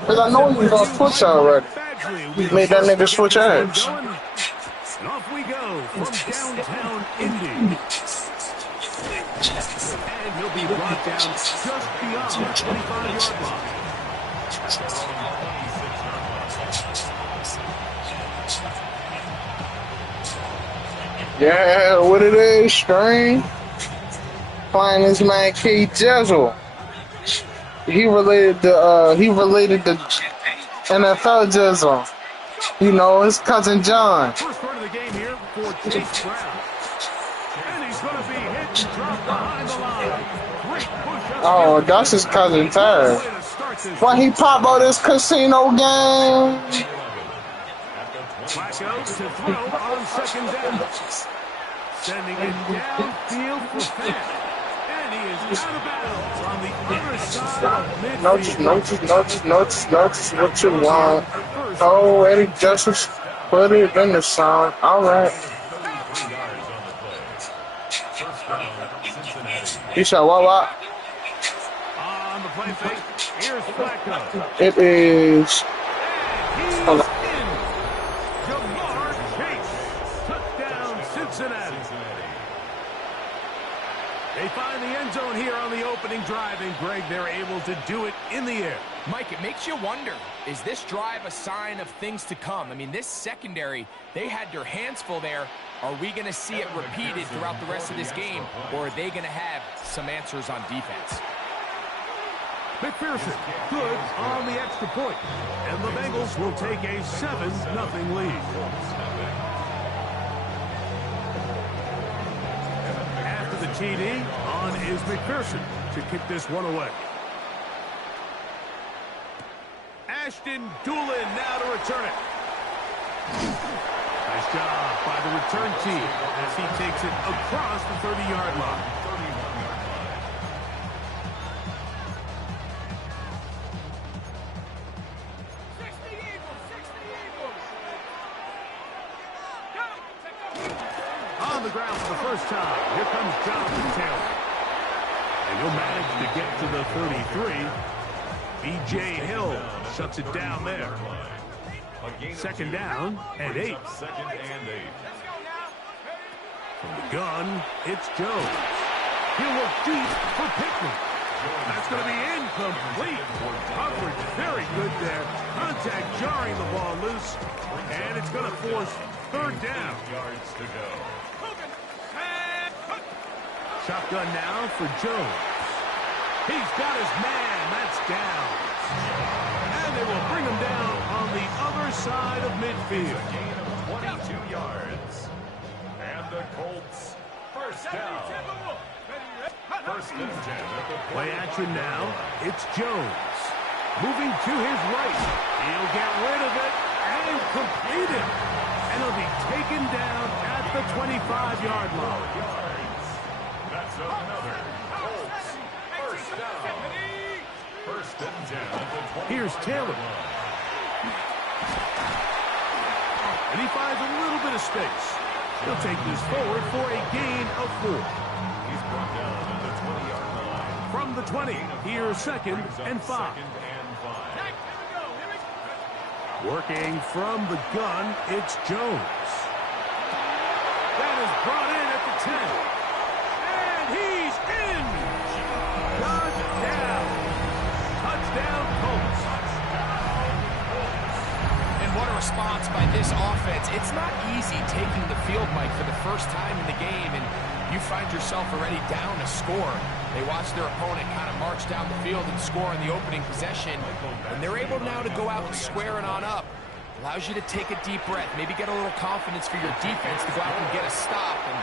Because I know he's gonna switch already. Made that nigga switch edge. And off we go from downtown Indy. And he'll be brought down just beyond the 25-yard line. Yeah, what it is, String. Playing this man K Jizzle. He related to NFL Jizzle. You know, his cousin John. First run of the game here for Chase Brown. And he's going to be hit and dropped behind the line. Great push up. Oh, that's his cousin Terry. When he pop out this casino game. Flacco to throw on second down. Sending it downfield for Fant. And he is out of bounds on the other side of midfield. Notice what you want. Oh, Eddie Justice put it in the song. All right. He said, what? On the play fake, here's Flacco. It is. They find the end zone here on the opening drive, and Greg, they're able to do it in the air. Mike, it makes you wonder, is this drive a sign of things to come? I mean, this secondary, they had their hands full there. Are we going to see it repeated throughout the rest of this game, or are they going to have some answers on defense? McPherson, good on the extra point. And the Bengals will take a 7-0 lead. After the TD, on is McPherson to kick this one away. Ashton Doolin now to return it. Nice job by the return team as he takes it across the 30-yard line. On the ground for the first time, here comes Jonathan Taylor. And he'll manage to get to the 33. B.J. Hill shuts it down there. Second down and 8. From the gun, it's Jones. He'll look deep for Pickman. That's going to be incomplete. Coverage very good there. Contact jarring the ball loose. And it's going to force third down. Shotgun now for Jones. He's got his man. That's down. And they will bring him down on the other side of midfield. Gain of 22 yards. And the Colts first down. First and 10 at the play action now. It's Jones. Moving to his right. He'll get rid of it and complete it. And he'll be taken down at the 25-yard line. That's another Colts first down. First and 10 at the 25. Here's Taylor. And he finds a little bit of space. He'll take this forward for a gain of 4. He's brought down at the 20-yard line. From the 20, here's second and 5. Working from the gun, it's Jones. That is brought in at the 10. And he's in. Touchdown. Touchdown, Colts. And what a response by this offense. It's not easy taking the field, Mike, for the first time in the game, and you find yourself already down a score. They watch their opponent kind of march down the field and score in the opening possession, and they're able now to go out and square it on up. Allows you to take a deep breath, maybe get a little confidence for your defense to go out and get a stop, and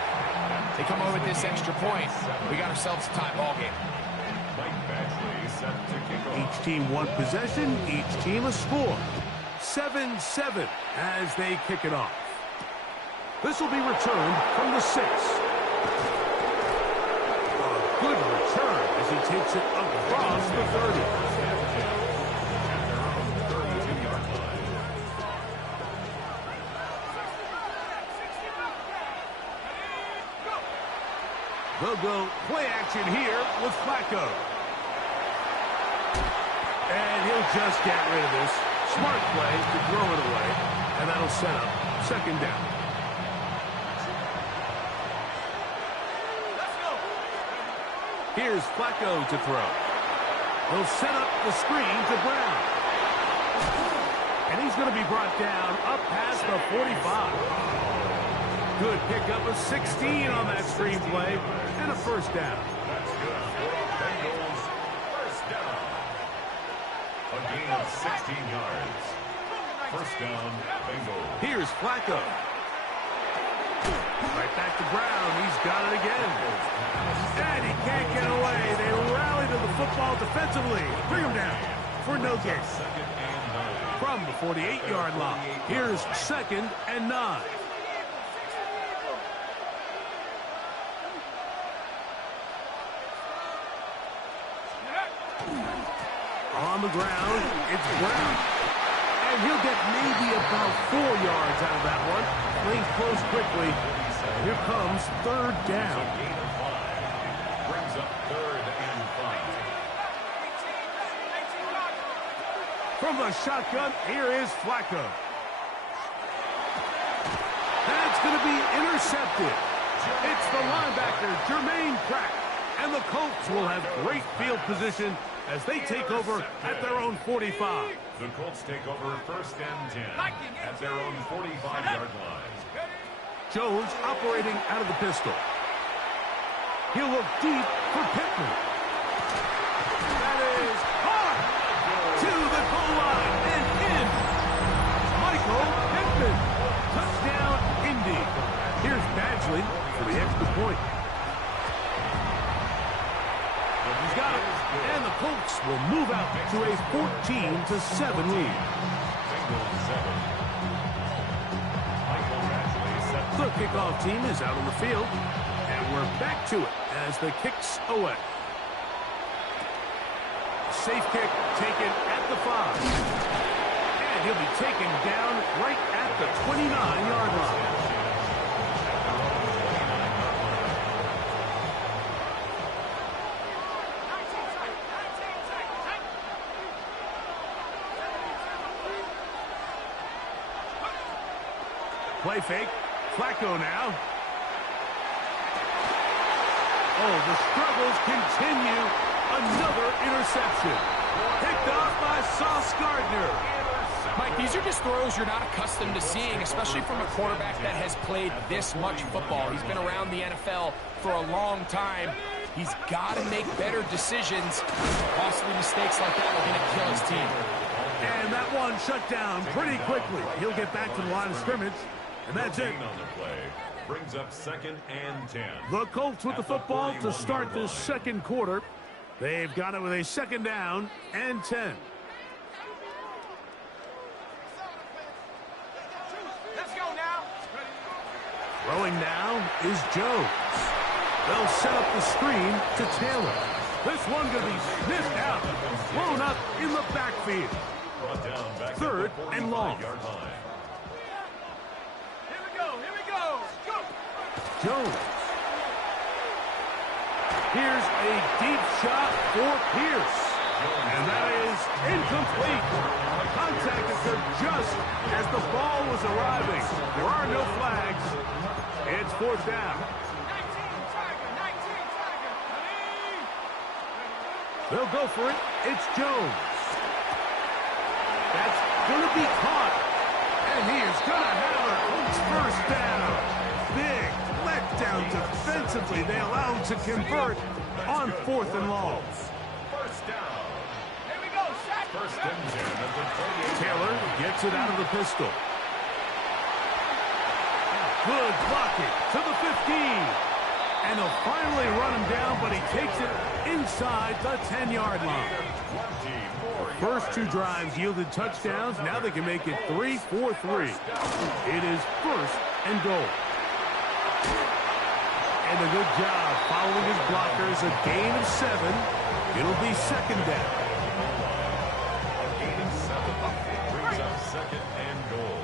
they come over with this extra point. We got ourselves a tie ball game. Each team one possession, each team a score. 7-7 as they kick it off. This will be returned from the 6. Good return as he takes it across the 30. They'll go play action here with Flacco. And he'll just get rid of this. Smart play to throw it away. And that'll set up second down. Here's Flacco to throw. He'll set up the screen to Brown. And he's going to be brought down up past the 45. Good pickup of 16 on that screen play. And a first down. That's good for Bengals. First down. A gain of 16 yards. First down, Bengals. Here's Flacco. Right back to Brown. He's got it again. And he can't get away. They rally to the football defensively. Bring him down for no gain. From the 48-yard line. Here's second and 9. On the ground, it's Brown. And he'll get maybe about 4 yards out of that one. Plays close quickly. Here comes third down. Gain of 5. Brings up third and 5. From the shotgun, here is Flacco. That's going to be intercepted. It's the linebacker, Jermaine Pratt. And the Colts will have great field position as they take over at their own 45. The Colts take over first and 10 at their own 45-yard line. Jones operating out of the pistol. He'll look deep for Pittman. That is hard to the goal line and in. Michael Pittman. Touchdown, Indy. Here's Badgley for the extra point. He's got it. And the Colts will move out to a 14-7 lead. The kickoff team is out on the field. And we're back to it as the kick's away. Safe kick taken at the 5. And he'll be taken down right at the 29-yard line. Play fake. Flacco now. Oh, the struggles continue. Another interception. Picked off by Sauce Gardner. Mike, these are just throws you're not accustomed to seeing, especially from a quarterback that has played this much football. He's been around the NFL for a long time. He's got to make better decisions. Costly mistakes like that are going to kill his team. And that one shut down pretty quickly. He'll get back to the line of scrimmage. And that's it. On the play brings up second and 10. The Colts with the football to start this second quarter. They've got it with a second down and 10. Let's go now. Throwing now is Jones. They'll set up the screen to Taylor. This one going to be sniffed out. Blown up in the backfield. Brought down back Third and long. Yard line. Jones. Here's a deep shot for Pierce. And that is incomplete. Contact occurred just as the ball was arriving. There are no flags. It's fourth down. They'll go for it. It's Jones. That's going to be caught. And he is going to have a Colts first down. Big letdown defensively. They allow him to convert on fourth and long. First down. Here we go, Shaq. First and 10 at the 28. Taylor gets it out of the pistol. Good blocking to the 15. And they'll finally run him down, but he takes it inside the 10-yard line. First two drives yielded touchdowns. Now they can make it 3-4-3. It is first and goal. And a good job following his blockers. A gain of 7. It'll be second down. A gain of 7 brings up second and goal.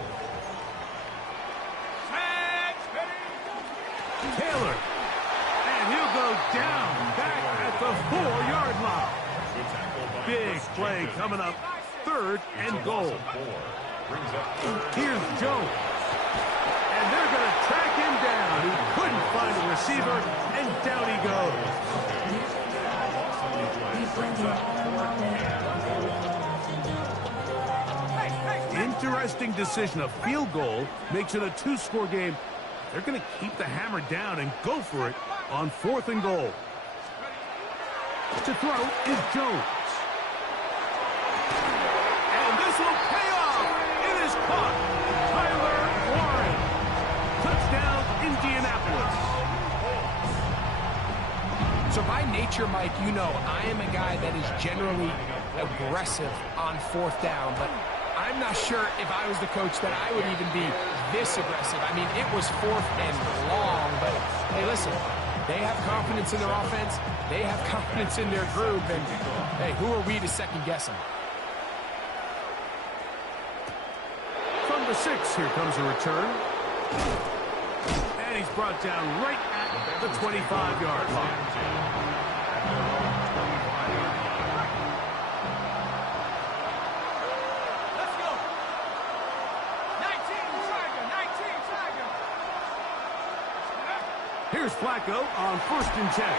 Taylor. And he'll go down back at the 4-yard line. Good tackle by big play coming up. 3rd and goal. Here's Jones. And they're going to track him down. He couldn't find a receiver, and down he goes. Interesting decision. A field goal makes it a 2-score game. They're going to keep the hammer down and go for it on 4th and goal. To throw is Jones. And this will pay off. It is caught. Tyler Warren. Touchdown, Indianapolis. So by nature, Mike, you know I am a guy that is generally aggressive on 4th down, but I'm not sure if I was the coach that I would even be this aggressive. I mean, it was 4th and long, but hey, listen, they have confidence in their offense. They have confidence in their group, and hey, who are we to second-guess them? From the 6, here comes a return. And he's brought down right at the 25-yard line. Let's go. 19 Tiger. Here's Flacco on 1st and 10.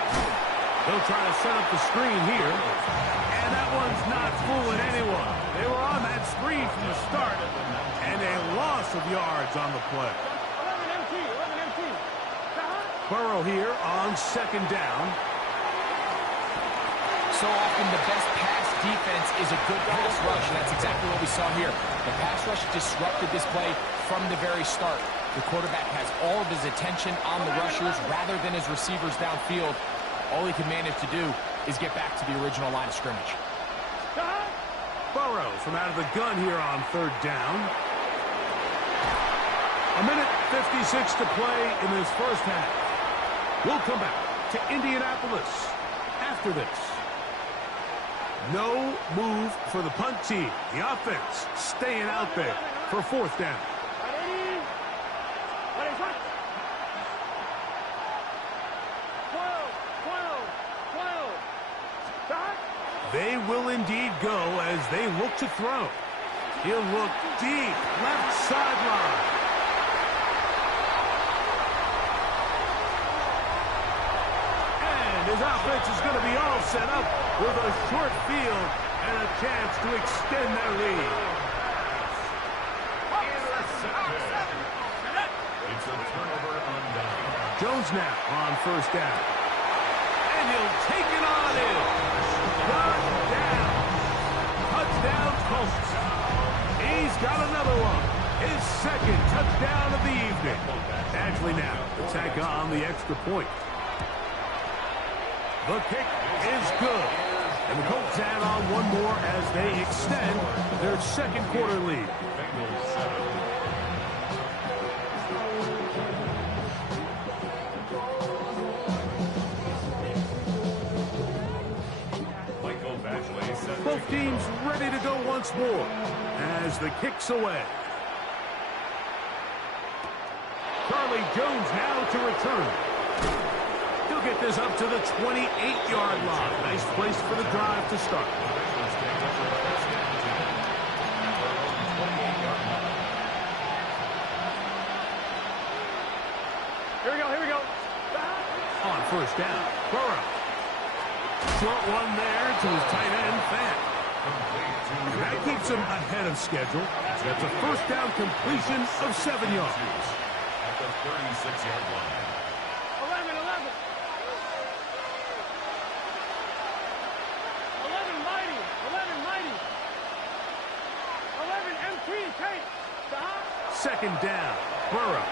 They'll try to set up the screen here. And that one's not fooling anyone. They were on that screen from the start. And a loss of yards on the play. 11 MT. Burrow here on 2nd down. So often the best pass defense is a good pass rush, and that's exactly what we saw here. The pass rush disrupted this play from the very start. The quarterback has all of his attention on the rushers rather than his receivers downfield. All he can manage to do is get back to the original line of scrimmage. Burrow from out of the gun here on 3rd down. 1:56 to play in this first half. We'll come back to Indianapolis after this. No move for the punt team. The offense staying out there for 4th down. They will indeed go as they look to throw. He'll look deep, left sideline. And his offense is going to be all set up with a short field and a chance to extend their lead. It's a turnover on down. Jones now on 1st down. And he'll take it on in. Touchdown. Touchdown, Colts. He's got another one. His 2nd touchdown of the evening. Actually now, attack on the extra point. The kick is good. And the Colts add on one more as they extend their 2nd quarter lead. Both teams ready to go once more as the kick's away. Charlie Jones now to return. He'll get this up to the 28-yard line. Nice place for the drive to start. Here we go. On 1st down, Burrow. Short one there to his tight end, Fan. And that keeps him ahead of schedule. That's a 1st down completion of 7 yards. At the 36-yard line. 11 mighty. 11 MT, Kate. 2nd down, Burrow.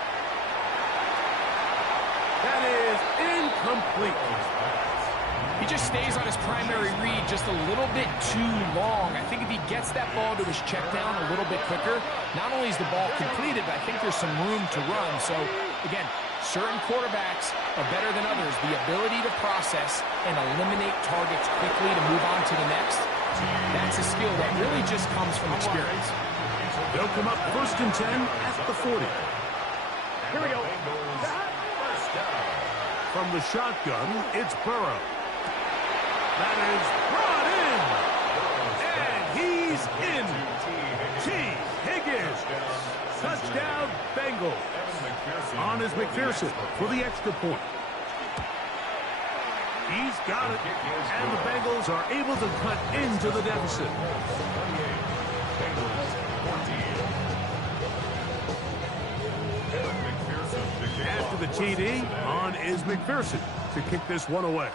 That is incomplete. He just stays on his primary read just a little bit too long. I think if he gets that ball to his check down a little bit quicker, not only is the ball completed, but I think there's some room to run. So, again, certain quarterbacks are better than others. The ability to process and eliminate targets quickly to move on to the next, that's a skill that really just comes from experience. They'll come up 1st and 10 at the 40. Here we go. From the shotgun, it's Burrow. That is brought in. McPherson for the extra point. He's got it, and the Bengals are able to cut into the deficit. After the TD, on is McPherson to kick this one away.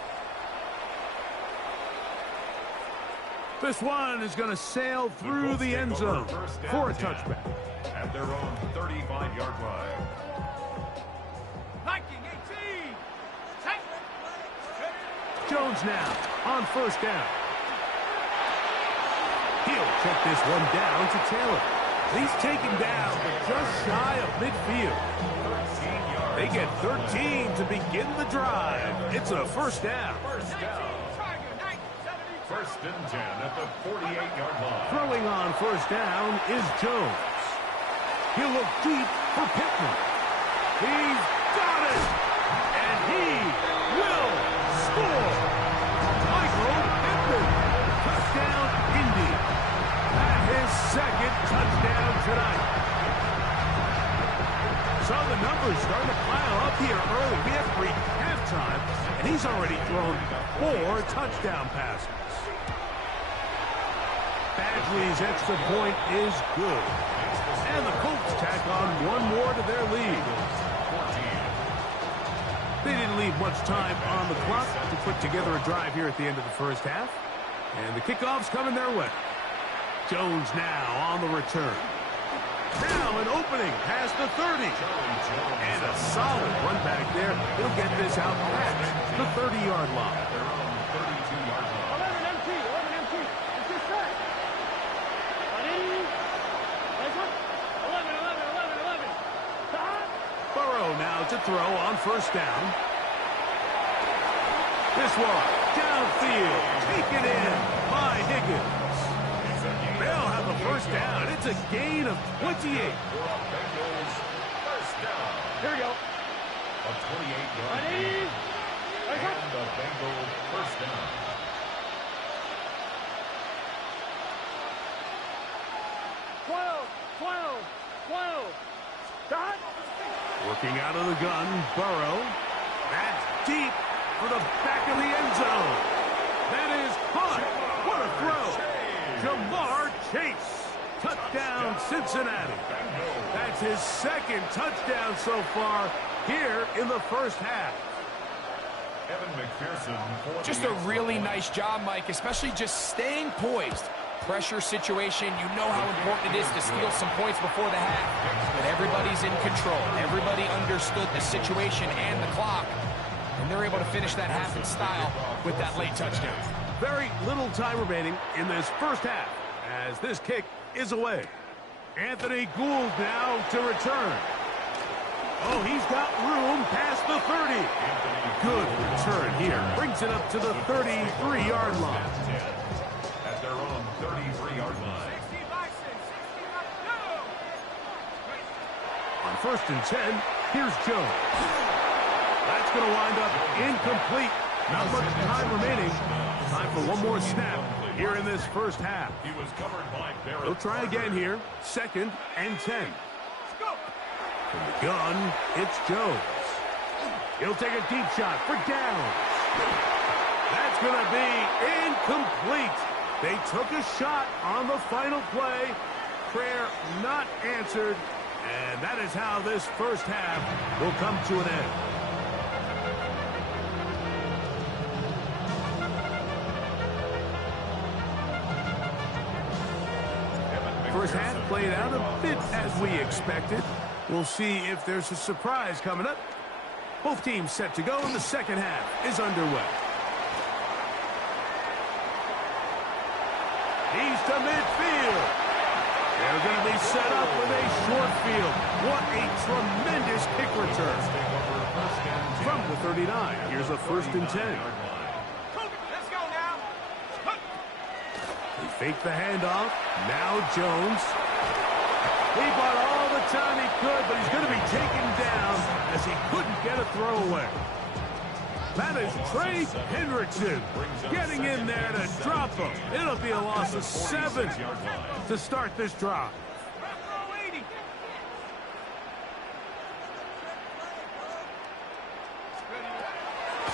This one is going to sail through the end zone for a touchback. At their own 35-yard line. Jones now on first down. He'll check this one down to Taylor. He's taken down, but just shy of midfield. They get 13 to begin the drive. It's a first down. First and 10 at the 48-yard line. Throwing on first down is Jones. He'll look deep for Pittman. He's got it! And he will score! Michael Pittman! Touchdown, Indy. At his second touchdown tonight. So the numbers starting to pile up here early. We have reached halftime, and he's already thrown 4 touchdown passes. Badgley's extra point is good. And the Colts tack on one more to their lead. They didn't leave much time on the clock to put together a drive here at the end of the first half. And the kickoff's coming their way. Jones now on the return. Now an opening past the 30. And a solid run back there. He'll get this out past the 30-yard line. 32-yard line. 11 MT. It's just set. 11. Stop. Burrow now to throw on first down. This one, downfield, taken in by Higgins. They'll have a first down. It's a gain of 28. Bengals first down. Here we go. A 28-yard gain. And the Bengals first down. Twelve. Stop. Working out of the gun, Burrow. That's deep for the back of the end zone. That is caught. What a throw. Jamar Chase. Touchdown, Cincinnati. That's his second touchdown so far here in the first half. Evan McPherson. Just a really nice job, Mike, especially just staying poised. Pressure situation, you know how important it is to steal some points before the half. But everybody's in control. Everybody understood the situation and the clock. And they're able to finish that half in style with that late touchdown. Very little time remaining in this first half as this kick is away. Anthony Gould now to return. Oh, he's got room past the 30. Good return here. Brings it up to the 33-yard line. At their own 33-yard line. On first and 10, here's Jones. That's going to wind up incomplete. Not much time remaining. Time for one more snap here in this first half. He was covered by Barrett. They'll try again here. Second and 10. From the gun, it's Jones. He'll take a deep shot for down. That's going to be incomplete. They took a shot on the final play. Prayer not answered. And that is how this first half will come to an end. First half played out a bit as we expected. We'll see if there's a surprise coming up. Both teams set to go, and the second half is underway. He's to midfield. They're going to be set up with a short field. What a tremendous kick return. From the 39, here's a first and 10. Let's go now. He faked the handoff. Now Jones. He bought all the time he could, but he's going to be taken down as he couldn't get a throwaway. That is Trey Hendrickson getting in there to drop him. It'll be a loss of 7 to start this drive.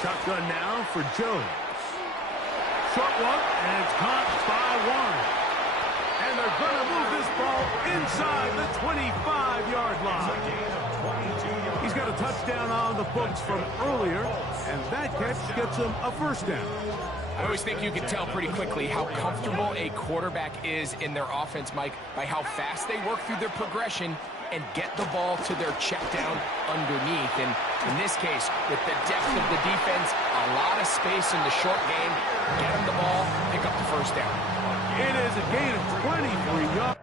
Shotgun now for Jones. Short one, and it's caught by Warren. And they're going to move this ball inside the 25-yard line. He's got a touchdown on the books from earlier, and that catch gets him a first down. I always think you can tell pretty quickly how comfortable a quarterback is in their offense, Mike, by how fast they work through their progression and get the ball to their check down underneath. And in this case, with the depth of the defense, a lot of space in the short game, get them the ball, pick up the first down. It is a gain of 23 yards.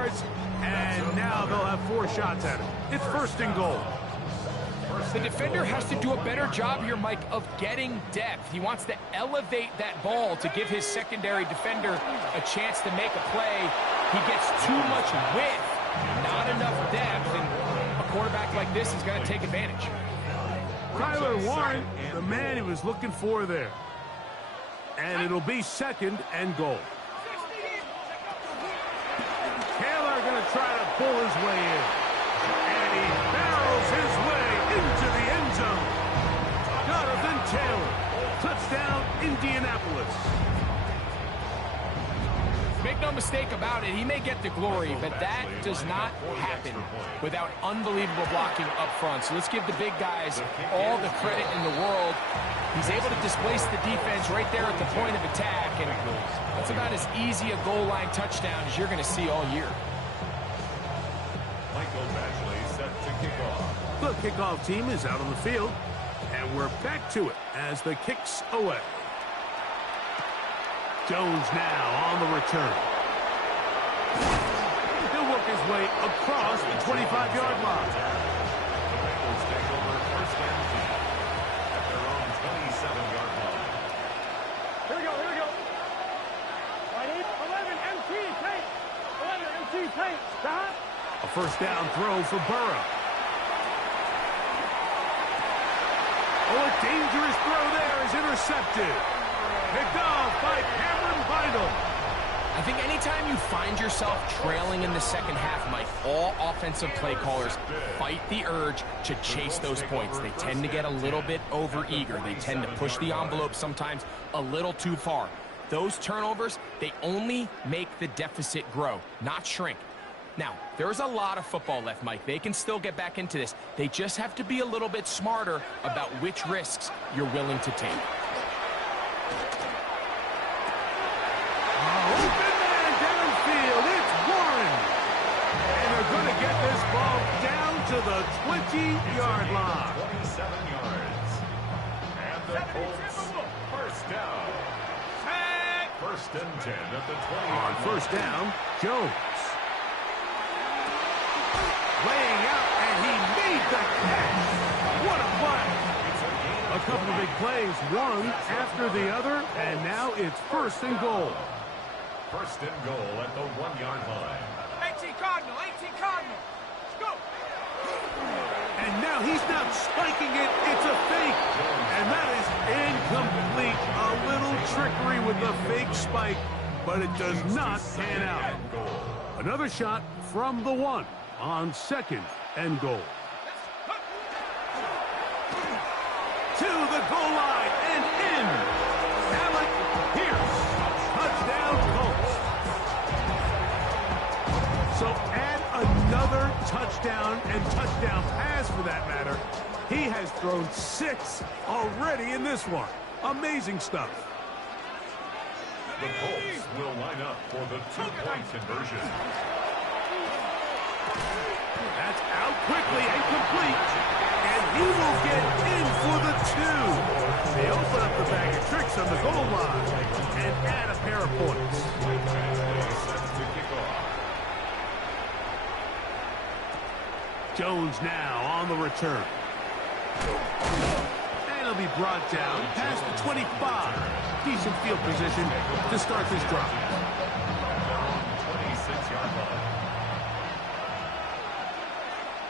And now they'll have 4 shots at it. It's first and goal. The defender has to do a better job here, Mike, of getting depth. He wants to elevate that ball to give his secondary defender a chance to make a play. He gets too much width, not enough depth, and a quarterback like this is going to take advantage. Tyler Warren, the man he was looking for there. And it'll be second and goal. Taylor going to try to pull his way in. And he barrels his way into the end zone. Jonathan Taylor. Touchdown, Indianapolis. Make no mistake about it, he may get the glory, but that does not happen without unbelievable blocking up front. So let's give the big guys all the credit in the world. He's able to displace the defense right there at the point of attack, and that's about as easy a goal line touchdown as you're going to see all year. Michael Badgley set to kick off. The kickoff team is out on the field, and we're back to it as the kick's away. Jones now on the return. He'll work his way across the 25-yard line. The Bengals take over first and 10 at their own 27-yard line. Here we go, here we go. Right in, 11, MT, paint. 11, MT, paint. Stop. A first down throw for Burrow. Oh, a dangerous throw there is intercepted. Picked off by Cameron Vidal. I think anytime you find yourself trailing in the second half, Mike, all offensive play callers fight the urge to chase those points. They tend to get a little bit overeager. They tend to push the envelope sometimes a little too far. Those turnovers, they only make the deficit grow, not shrink. Now, there's a lot of football left, Mike. They can still get back into this. They just have to be a little bit smarter about which risks you're willing to take. Open man downfield. It's Warren. And they're going to get this ball down to the 20-yard line. 27 yards. And the Colts first down. First and 10 at the 20. On first down, Jones. Laying out, and he made the catch. What a play. A couple of big plays, one after the other, and now it's first and goal. First and goal at the 1-yard line. 18 Cardinal, 18 Cardinal. Let's go. And now he's not spiking it, it's a fake. And that is incomplete. A little trickery with the fake spike, but it does not pan out. Another shot from the 1 on second and goal. To the goal line and in. Alec Pierce. Touchdown Colts. So add another touchdown and touchdown pass for that matter. He has thrown 6 already in this one. Amazing stuff. The Colts will line up for the 2-point conversion. That's out quickly and complete. And he will get in for the 2. They open up the bag of tricks on the goal line and add a pair of points. Jones now on the return. And he'll be brought down past the 25. Decent field position to start this drive. 26-yard line.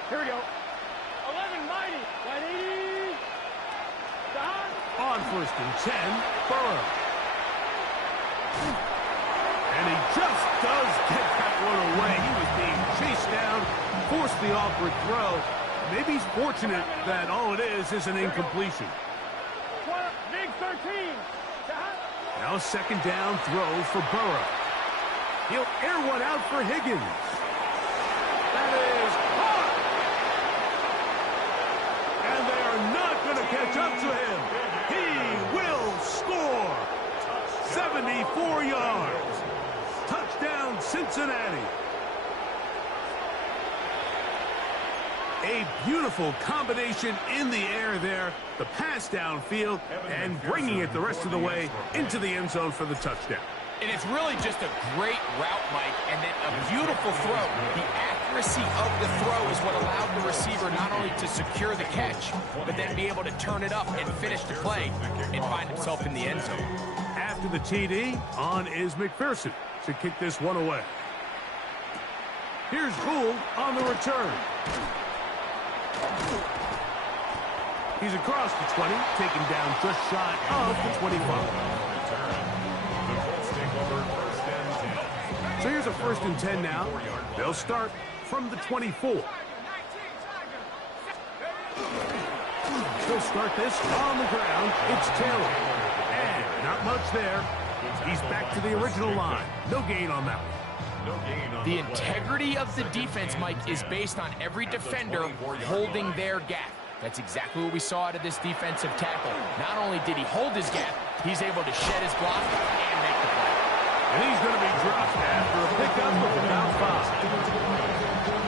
Here we go. 11 mighty. 180. On 1st and 10, Burrow. And he just does get that one away. He was being chased down, forced the awkward throw. Maybe he's fortunate that all it is an incompletion. Big 13. Now 2nd down throw for Burrow. He'll air one out for Higgins. That is caught. And they are not going to catch up to him. He will score. 74 yards. Touchdown, Cincinnati. A beautiful combination in the air there. The pass downfield and bringing it the rest of the way into the end zone for the touchdown. And it's really just a great route, Mike, and then a beautiful throw. The accuracy of the throw is what allowed the receiver not only to secure the catch, but then be able to turn it up and finish the play and find himself in the end zone. After the TD, on is McPherson to kick this one away. Here's Gould on the return. He's across the 20, taken down just shy of the 25. So here's a 1st and 10 now. They'll start from the 24. They'll start this on the ground. It's Taylor. And not much there. He's back to the original line. No gain on that one. The integrity of the defense, Mike, is based on every defender holding their gap. That's exactly what we saw out of this defensive tackle. Not only did he hold his gap, he's able to shed his block and make the play. And he's going to be dropped after a pickup of about 5.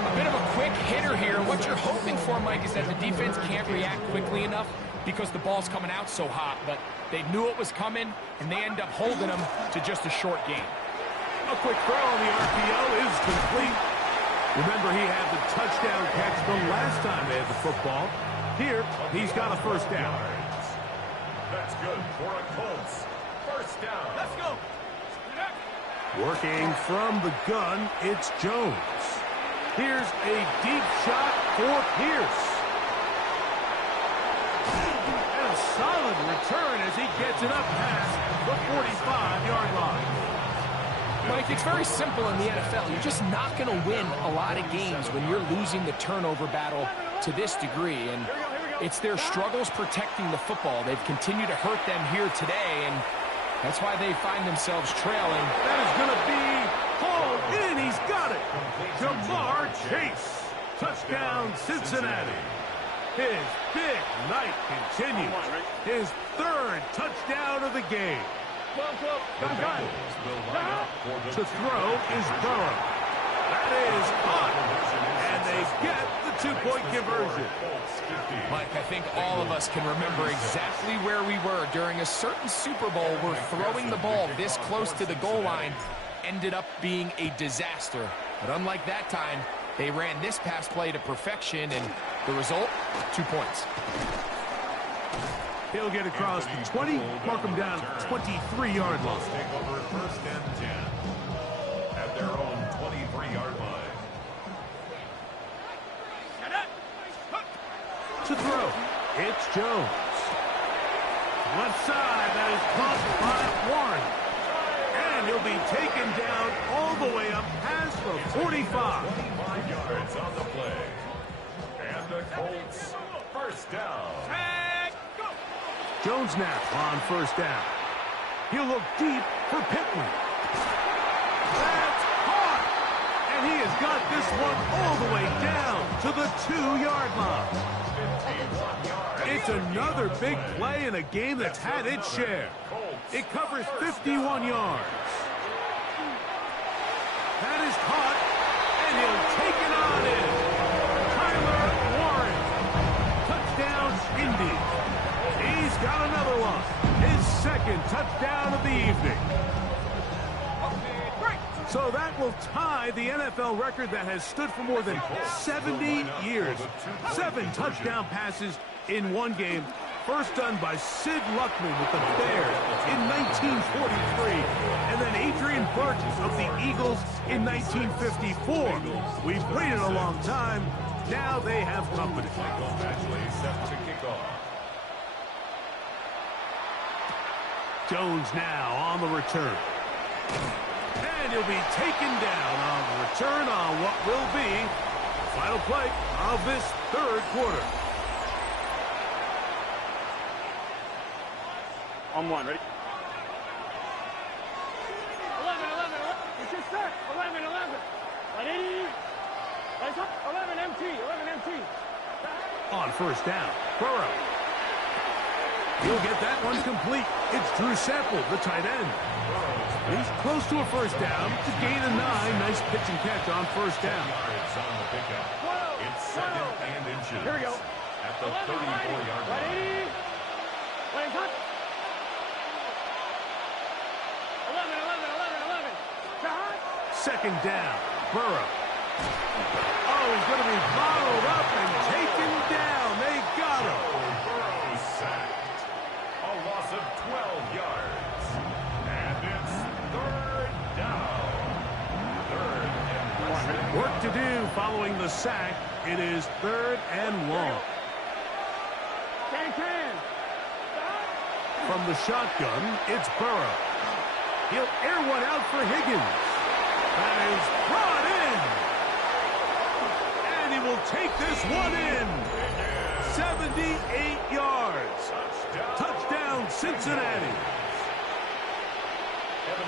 A bit of a quick hitter here. What you're hoping for, Mike, is that the defense can't react quickly enough because the ball's coming out so hot. But they knew it was coming, and they end up holding him to just a short gain. A quick throw on the RPO is complete. Remember, he had the touchdown catch the last time they had the football. Here, he's got a 1st down. That's good for a Colts 1st down. Let's go. Working from the gun, it's Jones. Here's a deep shot for Pierce. And a solid return as he gets it up past the 45-yard line. Mike, it's very simple in the NFL. You're just not going to win a lot of games when you're losing the turnover battle to this degree. And it's their struggles protecting the football. They've continued to hurt them here today, and that's why they find themselves trailing. That is going to be hauled in. He's got it. Jamar Chase. Touchdown, Cincinnati. His big night continues. His 3rd touchdown of the game. The Bengals will line up for the to throw is Burrow. That is hot. And they get the 2-point conversion. Mike, I think all of us can remember exactly where we were during a certain Super Bowl where throwing the ball this close to the goal line ended up being a disaster. But unlike that time, they ran this pass play to perfection, and the result, 2 points. He'll get across the 20, mark him down 23-yard line. take over 1st and 10 at their own 23-yard line. To throw, it's Jones. Left side, that is caught by Warren. And he'll be taken down all the way up past the 45. 25 yards on the play. the Colts. First down. Jones now on first down. He'll look deep for Pittman. That's caught! And he has got this one all the way down to the 2-yard line. It's another big play in a game that's had its share. It covers 51 yards. That is caught, and he'll take it on in. Tyler Warren. Touchdown, Indy. He's got another one. His second touchdown of the evening. So that will tie the NFL record that has stood for more than 70 years. 7 touchdown passes in one game. First done by Sid Luckman with the Bears in 1943. And then Adrian Burgess of the Eagles in 1954. We've waited a long time. Now they have company. Jones now on the return. And he'll be taken down on the return on what will be the final play of this third quarter. On one, ready? 11, 11, 11. It's just set. 11, 11. 180. 11 MT, 11 MT. On first down, Burrow. He'll get that one complete. It's Drew Sample, the tight end. He's close to a first down to gain a 9. Nice pitch and catch on first down. It's second and inches. Here we go. At the 34-yard line. 180. Wait, cut. 11, 11, 11, 11. Second down, Burrow. Oh, he's going to be bottled up and taken down. They got him. Burrow sacked. A loss of 12 yards. And it's third down. Third and Work to do following the sack. It is third and long. Can. From the shotgun, it's Burrow. He'll air one out for Higgins. That is brought in. And he will take this one in. 78 yards. Touchdown, Cincinnati.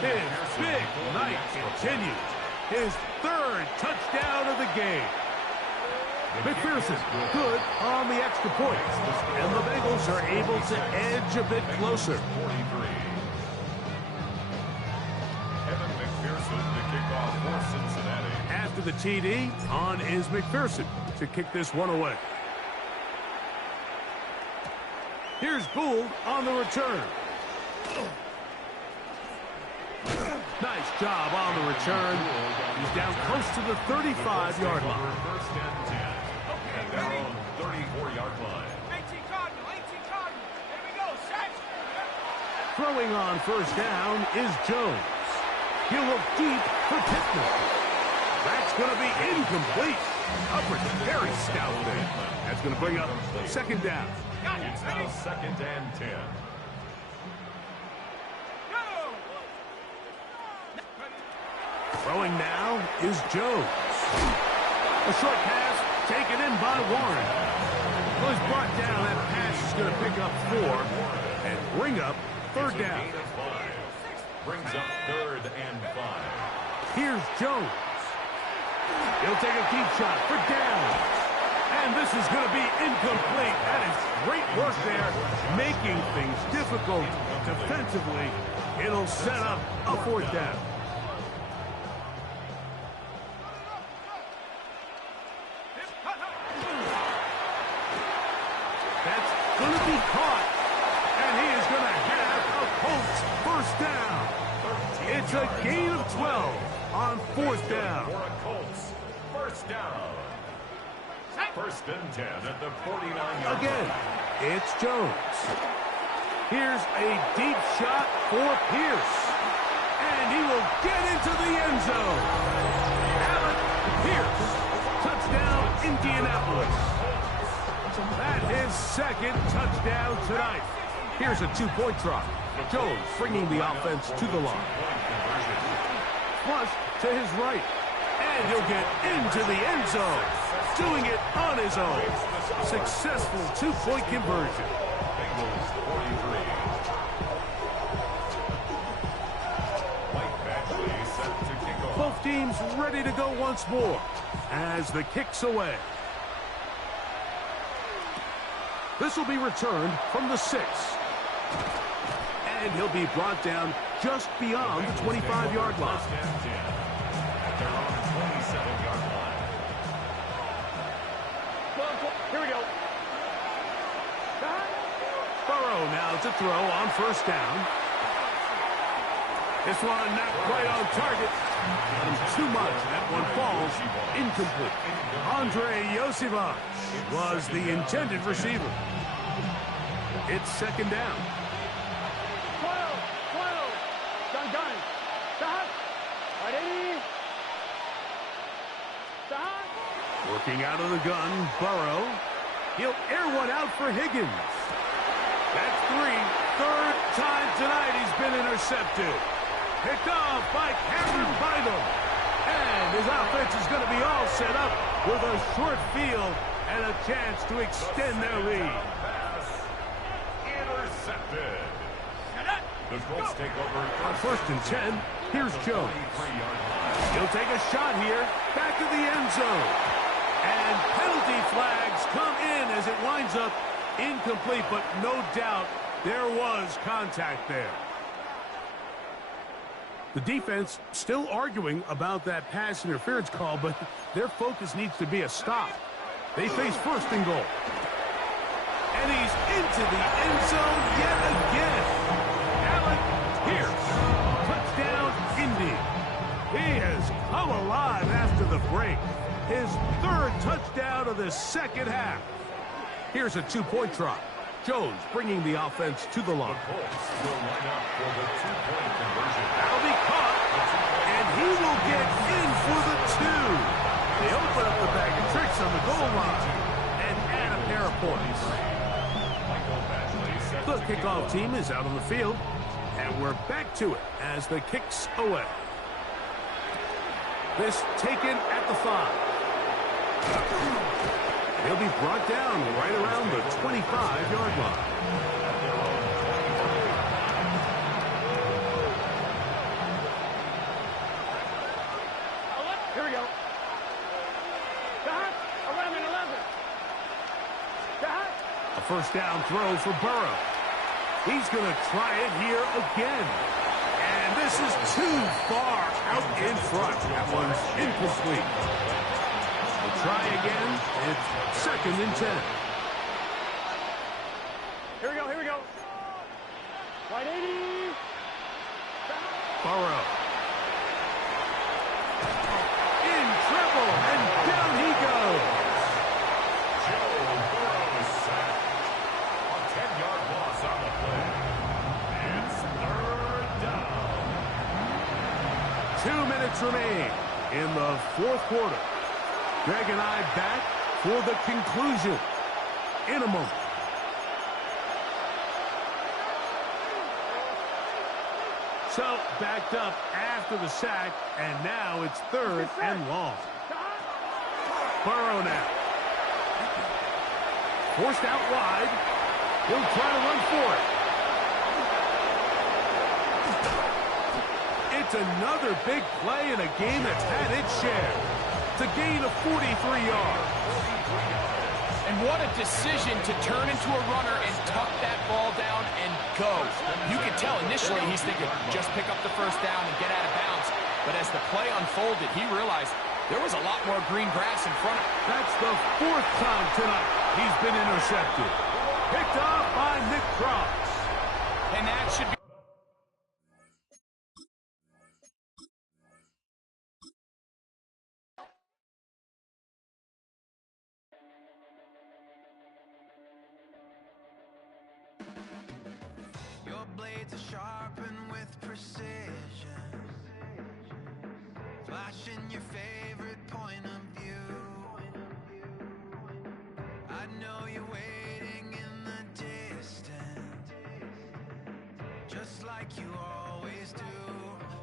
His big night continues. His third touchdown of the game. McPherson, good on the extra point. And the Bengals are able to edge a bit closer. 43. Evan McPherson to kick off for Cincinnati. After the TD, on is McPherson to kick this one away. Here's Gould on the return. Nice job on the return. He's down close to the 35-yard line. First and 10. At their own 34-yard line. 18 Cardinal. Here we go. Set. Throwing on first down is Jones. He'll look deep for Pittman. That's going to be incomplete. Coverage very stout there. That's going to bring up second down. It's now second and 10. Throwing now is Jones. A short pass taken in by Warren. Well, he's brought down. That pass is going to pick up 4 and bring up third down. Gain of 5. Brings up third and 5. Here's Jones. He'll take a deep shot for down. And this is going to be incomplete. That is great work there, making things difficult defensively. It'll set up a fourth down. That's going to be caught. And he is going to have a Colts first down. It's a gain of 12 on fourth down. For a Colts first down. First and 10 at the 49-yard Again, line. it's Jones. Here's a deep shot for Pierce. And he will get into the end zone. Allen Pierce. Touchdown, Indianapolis. That is second touchdown tonight. Here's a 2-point try. Jones bringing the offense to the line. Flush to his right. And he'll get into the end zone. Doing it on his own. Successful two-point conversion. Bengals 43. Mike Badgley set to kick off. Both teams ready to go once more as the kick's away. This will be returned from the 6. And he'll be brought down just beyond the 25-yard line. First and 10 at their own 27-yard line. Here we go. Burrow now to throw on first down. This one not quite on target. Too much. That one falls incomplete. Andre Yosivach was the intended receiver. It's second down. 12. Gun. Stop. Right 80. Stop. Working out of the gun, Burrow. He'll air one out for Higgins. That's 3. Third time tonight he's been intercepted. Picked off by Cameron Bynum. And his offense is going to be all set up with a short field and a chance to extend their lead. Pass intercepted. The Colts take over On first and 10, here's Jones. 23-yard line. He'll take a shot here, back to the end zone. And penalty flags come in as it winds up incomplete, but no doubt there was contact there. The defense still arguing about that pass interference call, but their focus needs to be a stop. They face first and goal. And he's into the end zone yet again. Allen Pierce. Touchdown, Indy. He has come alive after the break. His third touchdown of the second half. Here's a two-point try. Jones bringing the offense to the line. The Colts will line up for the two-point conversion. That'll be caught, and he will get in for the 2. They open up the bag of tricks on the goal line and add a pair of points. Michael Badgley set The to kick kickoff off. team is out on the field, and we're back to it as the kick's away. This taken at the 5. He'll be brought down right around the 25-yard line. Here we go. Stop. 11. Stop. A first down throw for Burrow. He's going to try it here again. And this is too far out in front. That one's incomplete. We'll try again. It's second and 10. Here we go. Right 80. Burrow. In trouble, and down he goes. Joe Burrow is sacked. A 10-yard loss on the play. It's third down. 2 minutes remain in the fourth quarter. Greg and I back for the conclusion in a moment. So, backed up after the sack, and now it's third and long. Burrow now. Forced out wide. He'll try to run for it. It's another big play in a game that's had its share. It's a gain of 43 yards. And what a decision to turn into a runner and tuck that ball down and go. You could tell initially he's thinking, just pick up the first down and get out of bounds. But as the play unfolded, he realized there was a lot more green grass in front of him. That's the fourth time tonight he's been intercepted. Picked off by Nick Cross. And that should be... Your blades are sharpened with precision, flashing your favorite point of view. I know you're waiting in the distance, just like you always do,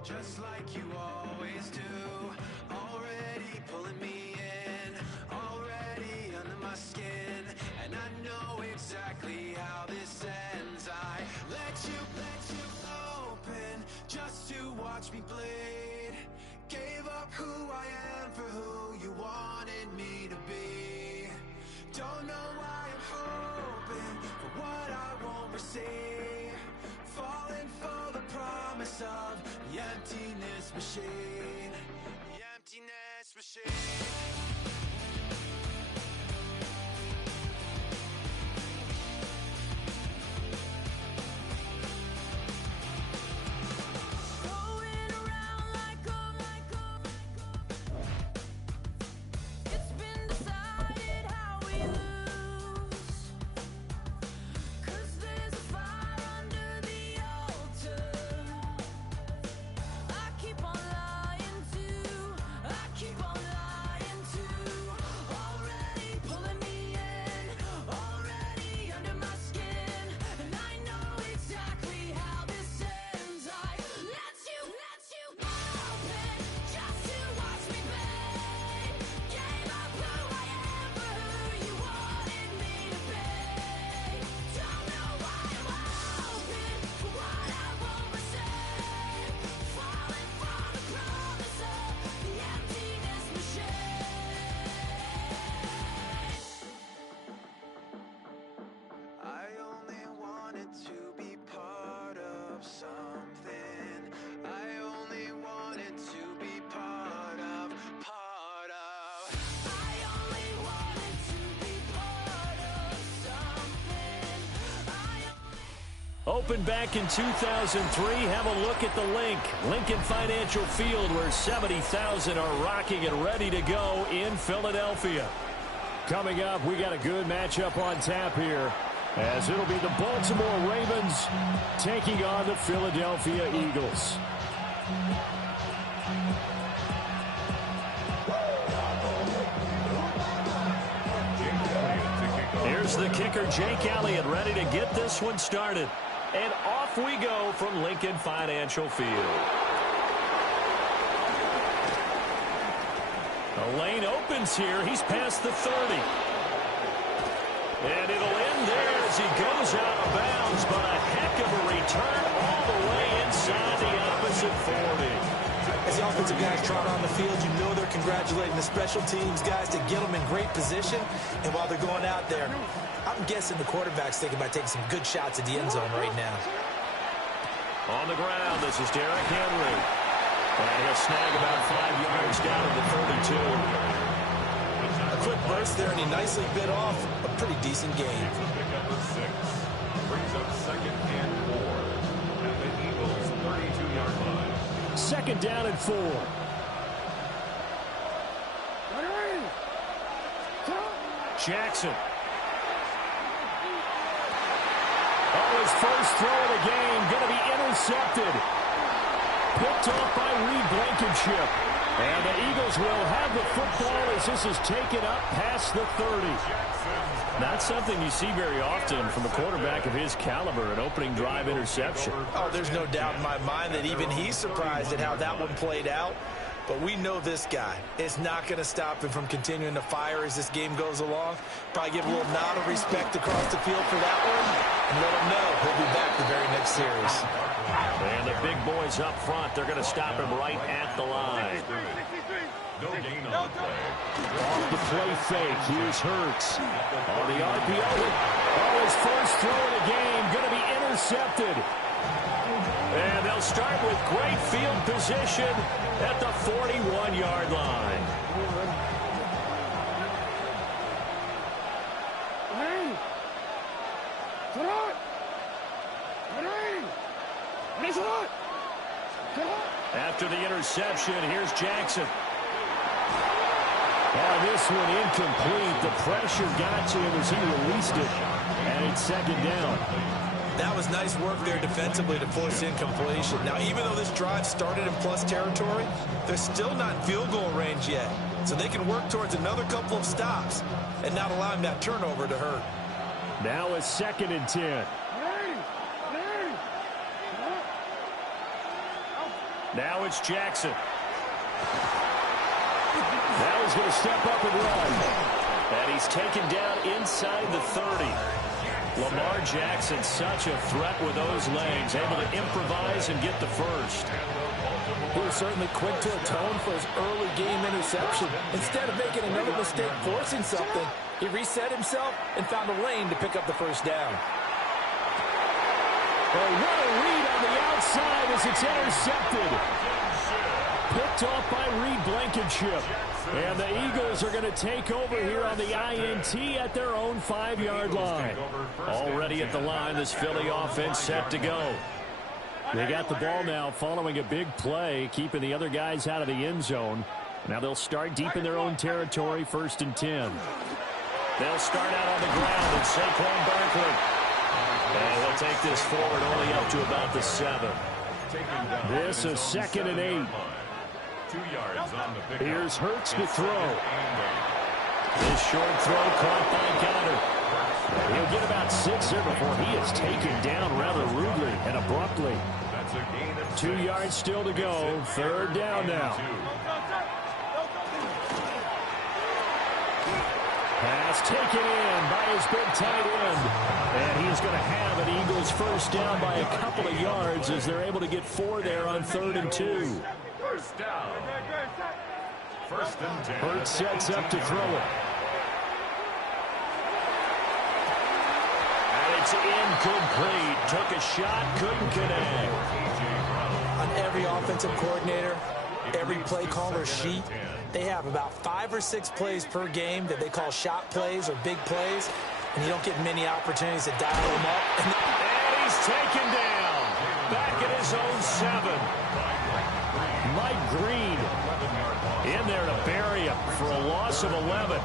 just like you always do. Already pulling me in, already under my skin. know exactly how this ends. I let you open just to watch me bleed. Gave up who I am for who you wanted me to be. Don't know why I'm hoping for what I won't receive. Falling for the promise of the emptiness machine. The emptiness machine. Opened back in 2003, have a look at the Lincoln Financial Field, where 70,000 are rocking and ready to go in Philadelphia. Coming up, we got a good matchup on tap here, as it'll be the Baltimore Ravens taking on the Philadelphia Eagles. Here's the kicker, Jake Elliott, ready to get this one started. And off we go from Lincoln Financial Field. The lane opens here. He's past the 30. And it'll end there as he goes out of bounds, but a heck of a return all the way inside the opposite 40. As the offensive guys trot on the field, you know they're congratulating the special teams guys to get them in great position. And while they're going out there, I'm guessing the quarterback's thinking about taking some good shots at the end zone right now. On the ground, this is Derrick Henry. And he'll snag about 5 yards down to the 32. A quick burst there, and he nicely bit off a pretty decent gain. Number 6 brings up 2nd and 4 at the Eagles' 32-yard line. 2nd down and 4. Jackson. Oh, his first throw of the game going to be intercepted. Picked off by Reed Blankenship. And the Eagles will have the football as this is taken up past the 30. Not something you see very often from a quarterback of his caliber, an opening drive interception. Oh, there's no doubt in my mind that even he's surprised at how that one played out. But we know this guy is not going to stop him from continuing to fire as this game goes along. Probably give a little nod of respect across the field for that one, and let him know he'll be back the very next series. And the big boys up front, they're going to stop him right at the line. No gain on the play. Off the play fake, here's Hurts. On the RPO, his first throw of the game, going to be intercepted. And they'll start with great field position at the 41-yard line. After the interception, here's Jackson. This one incomplete. The pressure got to him as he released it. And it's 2nd down. That was nice work there defensively to force incompletion. Now, even though this drive started in plus territory, they're still not in field goal range yet. So they can work towards another couple of stops and not allowing that turnover to hurt. Now it's 2nd and 10. Now it's Jackson. Now he's going to step up and run. And he's taken down inside the 30. Lamar Jackson, such a threat with those legs, able to improvise and get the first. He was certainly quick to atone for his early game interception. Instead of making another mistake forcing something, he reset himself and found a lane to pick up the first down. Oh, what a read on the outside as it's intercepted. Picked off by Reed Blankenship. And the Eagles are going to take over here on the INT at their own 5-yard line. Already at the line, this Philly offense set to go. They got the ball now following a big play, keeping the other guys out of the end zone. Now they'll start deep in their own territory, 1st and 10. They'll start out on the ground, and Saquon Barkley. And they'll take this forward only up to about the 7. This is 2nd and 8. 2 yards on the pickup. Here's Hurts to throw. This short throw caught by Goddard. He'll get about 6 here before he is taken down rather rudely and abruptly. That's a gain of 2 yards still to go. 3rd down now. Pass taken in by his big tight end. And he's going to have an Eagles first down by a couple of yards as they're able to get 4 there on 3rd and 2. First down. 1st and 10. Hurts sets up to throw it. And it's incomplete. Took a shot, couldn't connect. On every offensive coordinator, every play caller sheet, they have about 5 or 6 plays per game that they call shot plays or big plays, and you don't get many opportunities to dial them up. And he's taken down. Back at his own 7. Mike Green in there to bury him for a loss of 11.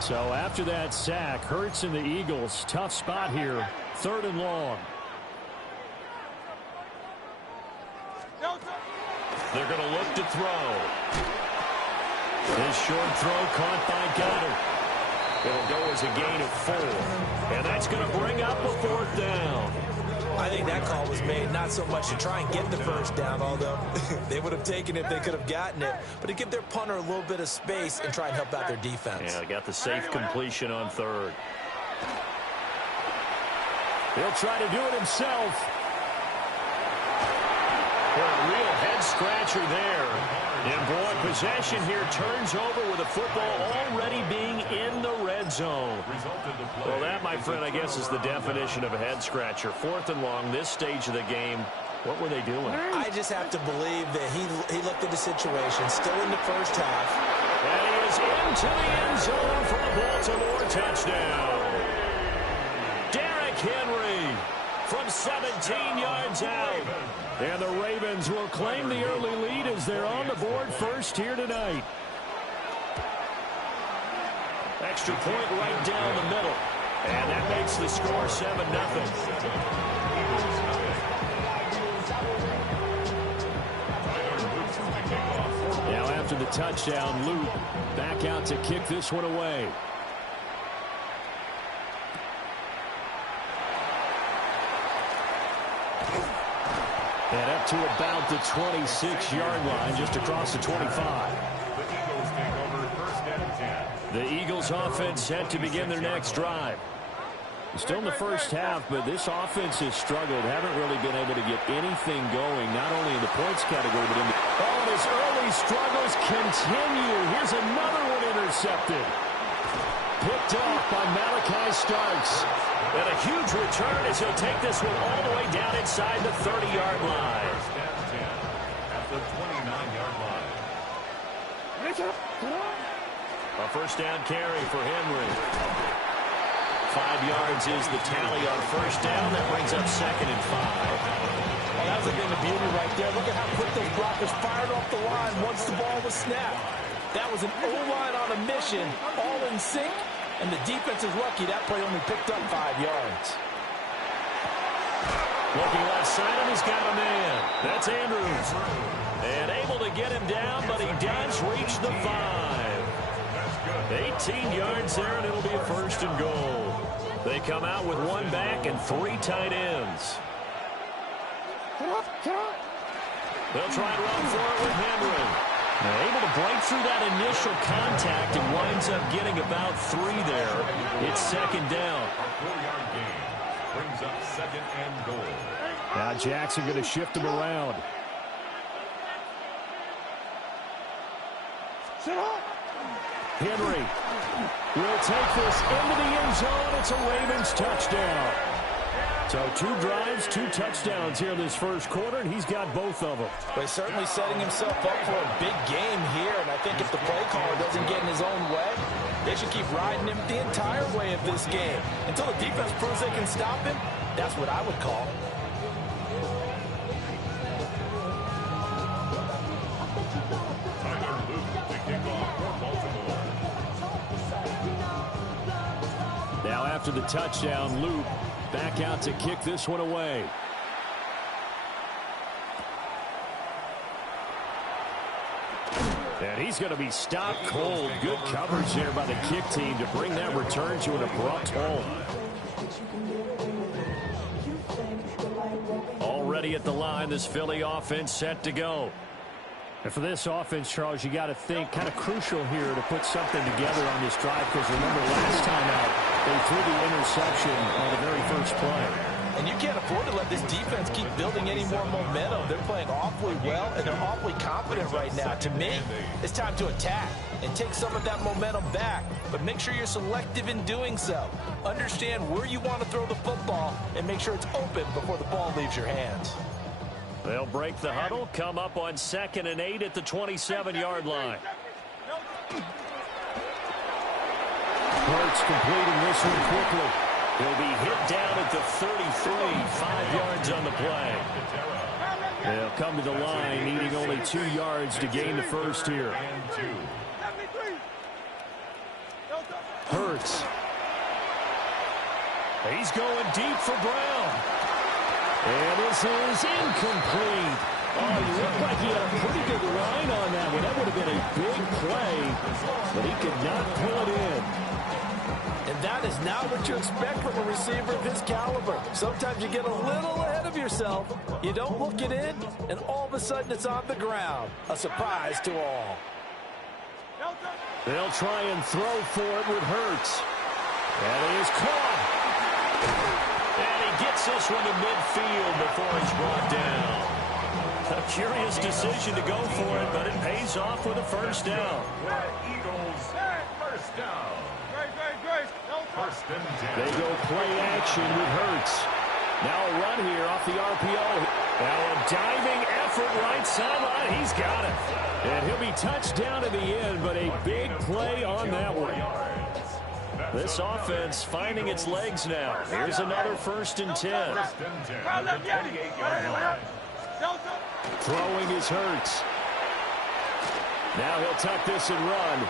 So after that sack, Hurts and the Eagles, tough spot here, 3rd and long. They're going to look to throw. This short throw caught by Goddard. It'll go as a gain of 4. And that's going to bring up a 4th down. I think that call was made not so much to try and get the first down, although they would have taken it if they could have gotten it, but to give their punter a little bit of space and try and help out their defense. Yeah, they got the safe completion on 3rd. He'll try to do it himself. A real head-scratcher there. And, boy, possession here turns over with the football already being in the red zone. Well, that, my friend, I guess is the definition of a head-scratcher. 4th and long, this stage of the game. What were they doing? I just have to believe that he looked at the situation, still in the first half. And he is into the end zone for a Baltimore touchdown. Derrick Henry from 17 yards out. And the Ravens will claim the early lead as they're on the board first here tonight. Extra point right down the middle. And that makes the score 7-0. Now after the touchdown, Luke back out to kick this one away. And up to about the 26-yard line, just across the 25. The Eagles take over 1st and 10. The Eagles offense set to begin their next drive. Still in the first half, but this offense has struggled. Haven't really been able to get anything going, not only in the points category, but in the... Oh, and his early struggles continue. Here's another one intercepted. Picked off by Malachi Starks. And a huge return as he'll take this one all the way down inside the 30-yard line. 1st and 10 at the 29-yard line. A first down carry for Henry. 5 yards is the tally on first down. That brings up 2nd and 5. Well, that was a bit of beauty right there. Look at how quick those blockers fired off the line once the ball was snapped. That was an O-line on a mission, all in sync, and the defense is lucky that play only picked up 5 yards. Looking left side, and he's got a man. That's Andrews. And able to get him down, but he does reach the 5. 18 yards there, and it'll be a 1st and goal. They come out with 1 back and 3 tight ends. They'll try to run for it with Henry. Able to break through that initial contact and winds up getting about 3 there. It's second down. A 4-yard gain brings up second and goal. Now Jackson going to shift him around. Henry will take this into the end zone. It's a Ravens touchdown. So 2 drives, 2 touchdowns here in this first quarter, and he's got both of them. But he's certainly setting himself up for a big game here, and I think if the play caller doesn't get in his own way, they should keep riding him the entire way of this game. Until the defense proves they can stop him, that's what I would call. Tyler Luke to kick off for Baltimore. Now after the touchdown, Luke back out to kick this one away. And he's going to be stopped cold. Good coverage there by the kick team to bring that return to an abrupt halt. Already at the line, this Philly offense set to go. And for this offense, Charles, you got to think kind of crucial here to put something together on this drive, because remember last time out, they threw the interception on the very first play. And you can't afford to let this defense keep building any more momentum. They're playing awfully well, and they're awfully confident right now. To me, it's time to attack and take some of that momentum back. But make sure you're selective in doing so. Understand where you want to throw the football and make sure it's open before the ball leaves your hands. They'll break the huddle, come up on 2nd and 8 at the 27-yard line. Hurts completing this one quickly. He'll be hit down at the 33, 5 yards on the play. They'll come to the line, needing only 2 yards to gain the first here. Hurts. He's going deep for Brown. And this is incomplete. Oh, he looked like he had a pretty good line on that one. That would have been a big play, but he could not pull it in. And that is not what you expect from a receiver of his caliber. Sometimes you get a little ahead of yourself. You don't look it in, and all of a sudden it's on the ground. A surprise to all. They'll try and throw for it with Hurts. And he is caught. And he gets this one to midfield before he's brought down. A curious decision to go for it, but it pays off with a first down. Eagles, first down. First and 10. They go play action with Hurts. Now a run here off the RPO. Now a diving effort right sideline. He's got it. And he'll be touched down in the end, but a big play on that one. This offense finding its legs now. Here's another 1st and 10. Throwing is Hurts. Now he'll tuck this and run.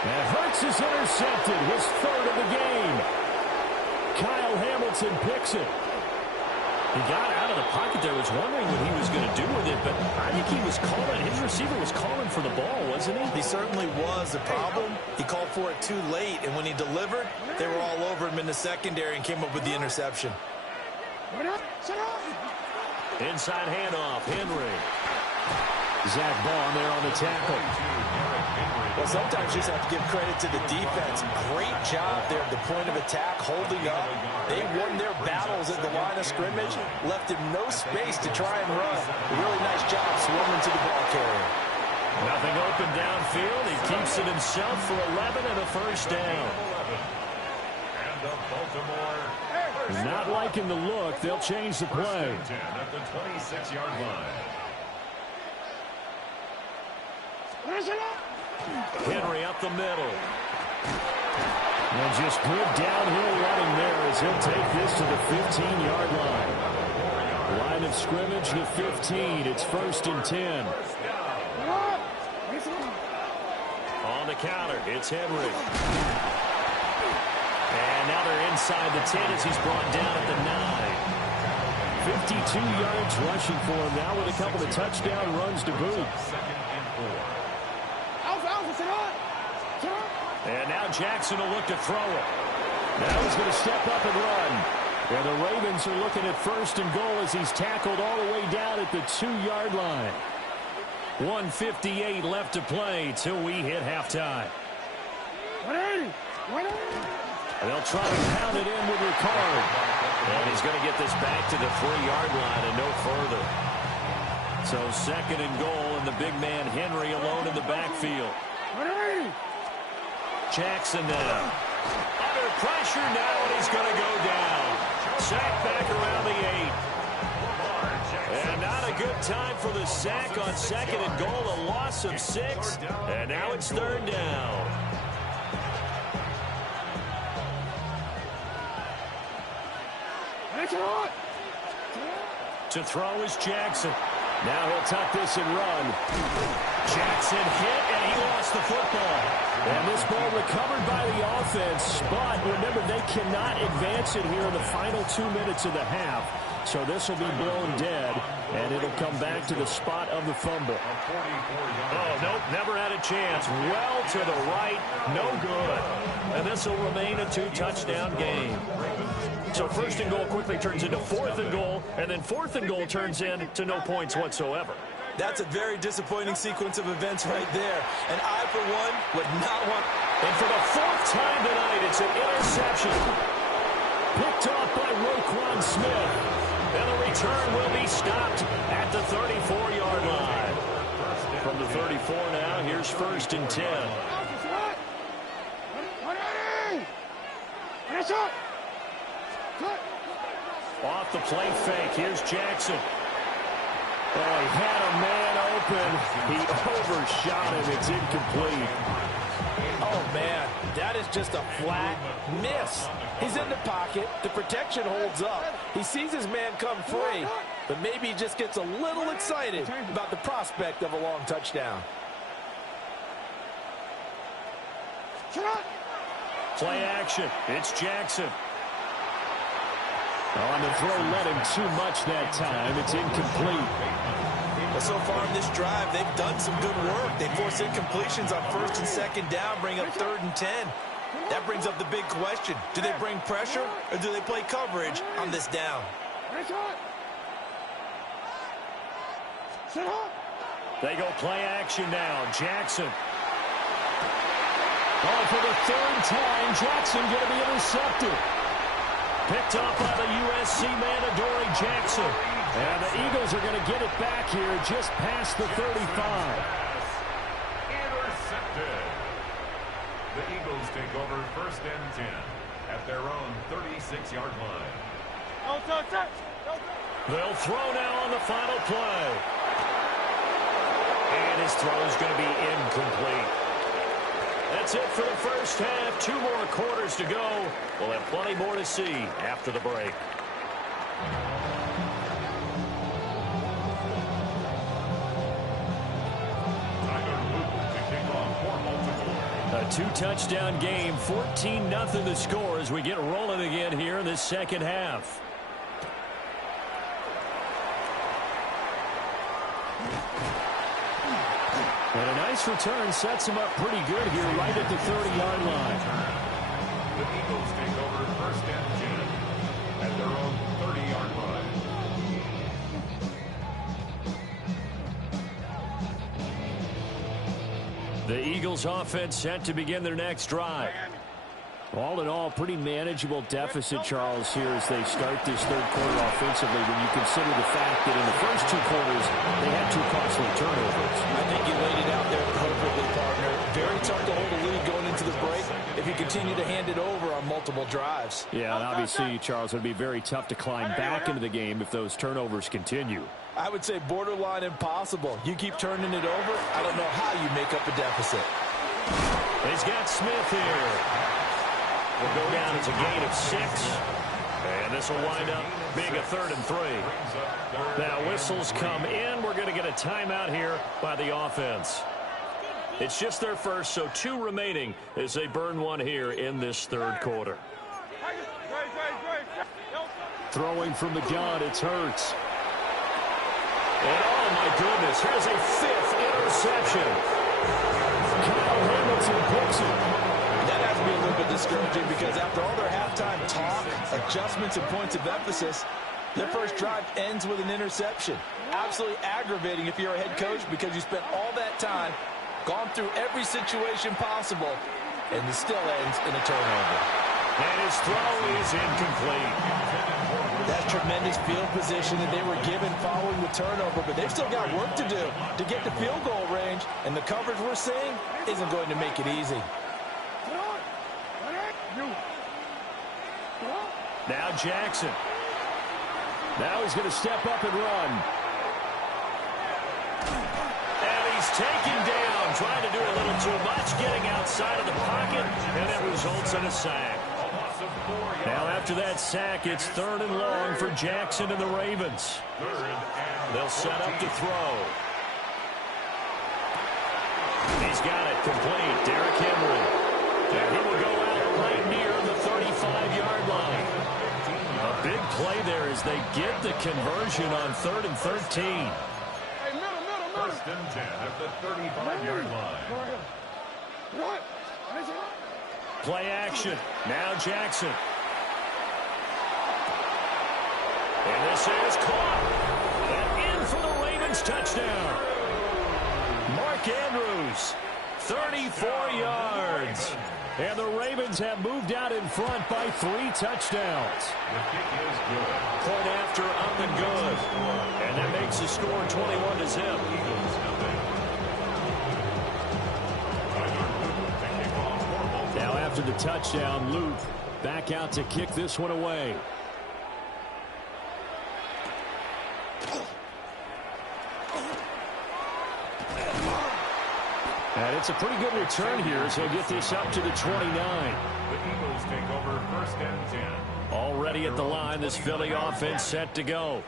And Hurts is intercepted, his 3rd of the game. Kyle Hamilton picks it. He got out of the pocket there, was wondering what he was going to do with it, but I think he was calling, his receiver was calling for the ball, wasn't he? He certainly was. The problem, he called for it too late, and when he delivered, they were all over him in the secondary and came up with the interception. Inside handoff, Henry. Zach Baum there on the tackle. Well, sometimes you just have to give credit to the defense. Great job there at the point of attack, holding up. They won their battles at the line of scrimmage, left him no space to try and run. A really nice job swarming to the ball carrier. Nothing open downfield. He keeps it himself for 11 and a first down. And the Baltimore. Not liking the look. They'll change the play. First and 10 at the 26-yard line. Henry up the middle. And just good downhill running there as he'll take this to the 15-yard line. Line of scrimmage, the 15. It's 1st and 10. On the counter, it's Henry. And now they're inside the 10 as he's brought down at the 9. 52 yards rushing for him now with a couple of touchdown runs to boot. And now Jackson will look to throw it. Now he's going to step up and run. And the Ravens are looking at 1st and goal as he's tackled all the way down at the 2-yard line. 1:58 left to play till we hit halftime. 180. 180. They'll try to pound it in with Ricard. And he's going to get this back to the 3-yard line and no further. So 2nd and goal, and the big man Henry alone in the backfield. 180. Jackson now. Under pressure now, and he's going to go down. Sack back around the 8. And not a good time for the sack on 2nd and goal. A loss of 6. And now it's 3rd down. To throw is Jackson. Now he'll tuck this and run. Jackson hit, and he lost the football. And this ball recovered by the offense. But remember, they cannot advance it here in the final 2 minutes of the half. So this will be blown dead, and it'll come back to the spot of the fumble. Oh, nope, never had a chance. Well to the right, no good. And this will remain a 2-touchdown game. So 1st and goal quickly turns into 4th and goal, and then 4th and goal turns into no points whatsoever. That's a very disappointing sequence of events right there. And I, for one, would not want... And for the 4th time tonight, it's an interception. Picked off by Roquan Smith. And the return will be stopped at the 34-yard line. From the 34 now, here's 1st and 10. 180. Finish up. Off the play fake, here's Jackson. Oh, he had a man open. He overshot him. It's incomplete. Oh, man, that is just a flat miss. He's in the pocket. The protection holds up. He sees his man come free, but maybe he just gets a little excited about the prospect of a long touchdown. Play action. It's Jackson. On the throw, led him too much that time. It's incomplete. But so far in this drive, they've done some good work. They force incompletions on 1st and 2nd down, bring up 3rd and 10. That brings up the big question. Do they bring pressure, or do they play coverage on this down? They go play action now. Jackson. Oh, for the 3rd time, Jackson going to be intercepted. Picked up by the USC man, Adoree Jackson. And the Eagles are going to get it back here just past the 35. Intercepted. The Eagles take over 1st and 10 at their own 36-yard line. They'll throw now on the final play. And his throw is going to be incomplete. That's it for the 1st half. 2 more quarters to go. We'll have plenty more to see after the break. A 2-touchdown game, 14-0 the score as we get rolling again here in the 2nd half. And a nice return sets him up pretty good here right at the 30-yard line. The Eagles take over 1st and 10 at their own 30-yard line. The Eagles offense set to begin their next drive. All in all, pretty manageable deficit, Charles, here as they start this 3rd quarter offensively when you consider the fact that in the first 2 quarters, they had 2 costly turnovers. I think you laid it out there perfectly, partner. Very tough to hold a lead going into the break if you continue to hand it over on multiple drives. Yeah, and obviously, Charles, it would be very tough to climb back into the game if those turnovers continue. I would say borderline impossible. You keep turning it over, I don't know how you make up a deficit. He's got Smith here. Will go down as a gain of 6. And this will wind up being a 3rd and 3. Now whistles come in. We're going to get a timeout here by the offense. It's just their first, so 2 remaining as they burn 1 here in this 3rd quarter. Throwing from the gun, it's Hurts. And oh my goodness, here's a 5th interception. Kyle Hamilton picks it. That has to be a little bit discouraging because after all their halftime talk, adjustments, and points of emphasis, Their first drive ends with an interception. Absolutely aggravating if you're a head coach because you spent all that time, gone through every situation possible, and it still ends in a turnover. And his throw is incomplete. That tremendous field position that they were given following the turnover, but they've still got work to do to get to field goal range, and the coverage we're seeing isn't going to make it easy. Now Jackson. Now he's going to step up and run. And he's taken down, trying to do a little too much, getting outside of the pocket, and it results in a sack. Now after that sack, it's 3rd and long for Jackson and the Ravens. They'll set up to throw. He's got it complete. Derrick Henry. And he will go out right near the 35-yard line. A big play there as they get the conversion on 3rd and 13. First and 10 at the 35-yard line. Play action. Now Jackson. And this is caught. And in for the Ravens touchdown. Mark Andrews, 34 yards. And the Ravens have moved out in front by 3 touchdowns. The kick is good. Point after on the good. And that makes the score 21-0. Now after the touchdown, Luke back out to kick this one away. And it's a pretty good return here as he'll get this up to the 29. The Eagles take over 1st and 10. Already at the line, this Philly offense set to go.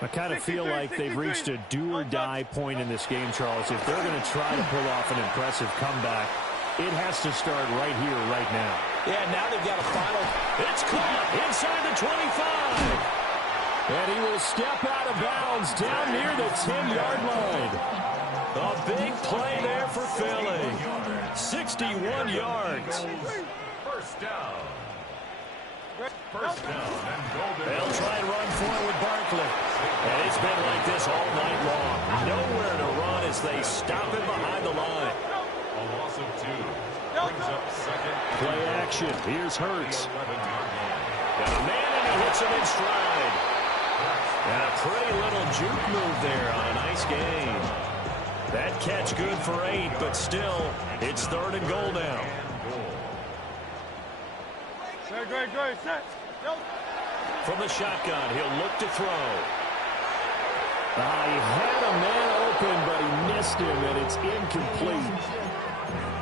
I kind of feel like they've reached a do-or-die point in this game, Charles. If they're going to try to pull off an impressive comeback, it has to start right here, right now. Yeah, now they've got a final. It's caught inside the 25. And he will step out of bounds down near the 10-yard line. A big play there for Philly. 61 yards. First down. First down and golden. They'll try and run forward Barkley. And it's been like this all night long. Nowhere to run as they stop him behind the line. A loss of 2. Brings up 2nd. Play action. Here's Hurts. 11-yard line. Got a man and he hits him in stride. And a pretty little juke move there on a nice gain. That catch good for 8, but still, it's 3rd and goal now. Great. Set. From the shotgun, he'll look to throw. He had a man open, but he missed him, and it's incomplete.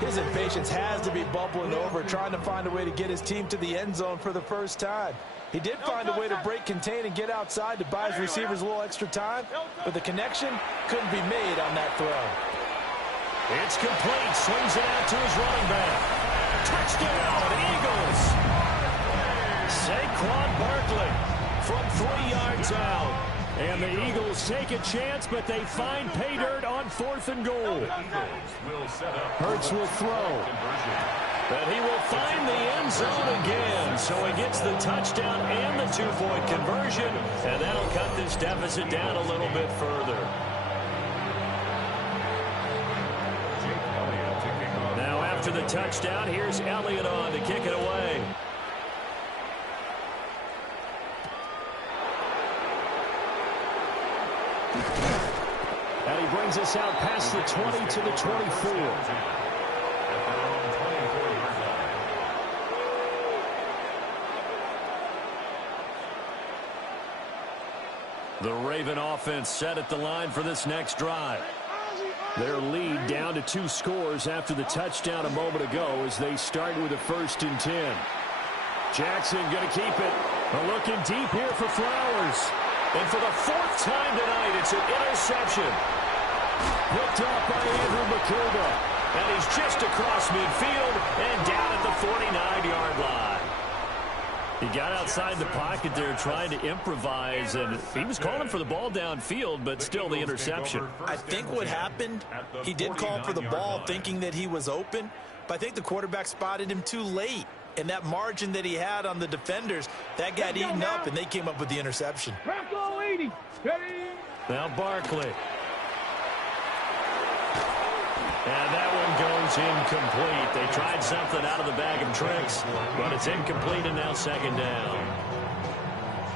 His impatience has to be bubbling over, trying to find a way to get his team to the end zone for the first time. He did find a way to break contain and get outside to buy his receivers a little extra time, but the connection couldn't be made on that throw. It's complete. Swings it out to his running back. Touchdown, Eagles. Saquon Barkley from 3 yards out. And the Eagles take a chance, but they find pay dirt on 4th and goal. Hurts will throw. But he will find the end zone again. So he gets the touchdown and the 2-point conversion. And that'll cut this deficit down a little bit further. Now after the touchdown, here's Elliott on to kick it away. And he brings us out past the 20 to the 24. The Raven offense set at the line for this next drive. Their lead down to 2 scores after the touchdown a moment ago as they start with a 1st and 10. Jackson going to keep it. They're looking deep here for Flowers. And for the 4th time tonight, it's an interception. Picked off by Andrew McCouga. And he's just across midfield and down at the 49-yard line. He got outside the pocket there trying to improvise, and he was calling for the ball downfield, but still the interception. I think what happened, he did call for the ball thinking that he was open, but I think the quarterback spotted him too late. And that margin that he had on the defenders, that got eaten up, and they came up with the interception. Now Barkley. And that one goes incomplete. They tried something out of the bag of tricks, but it's incomplete and now second down.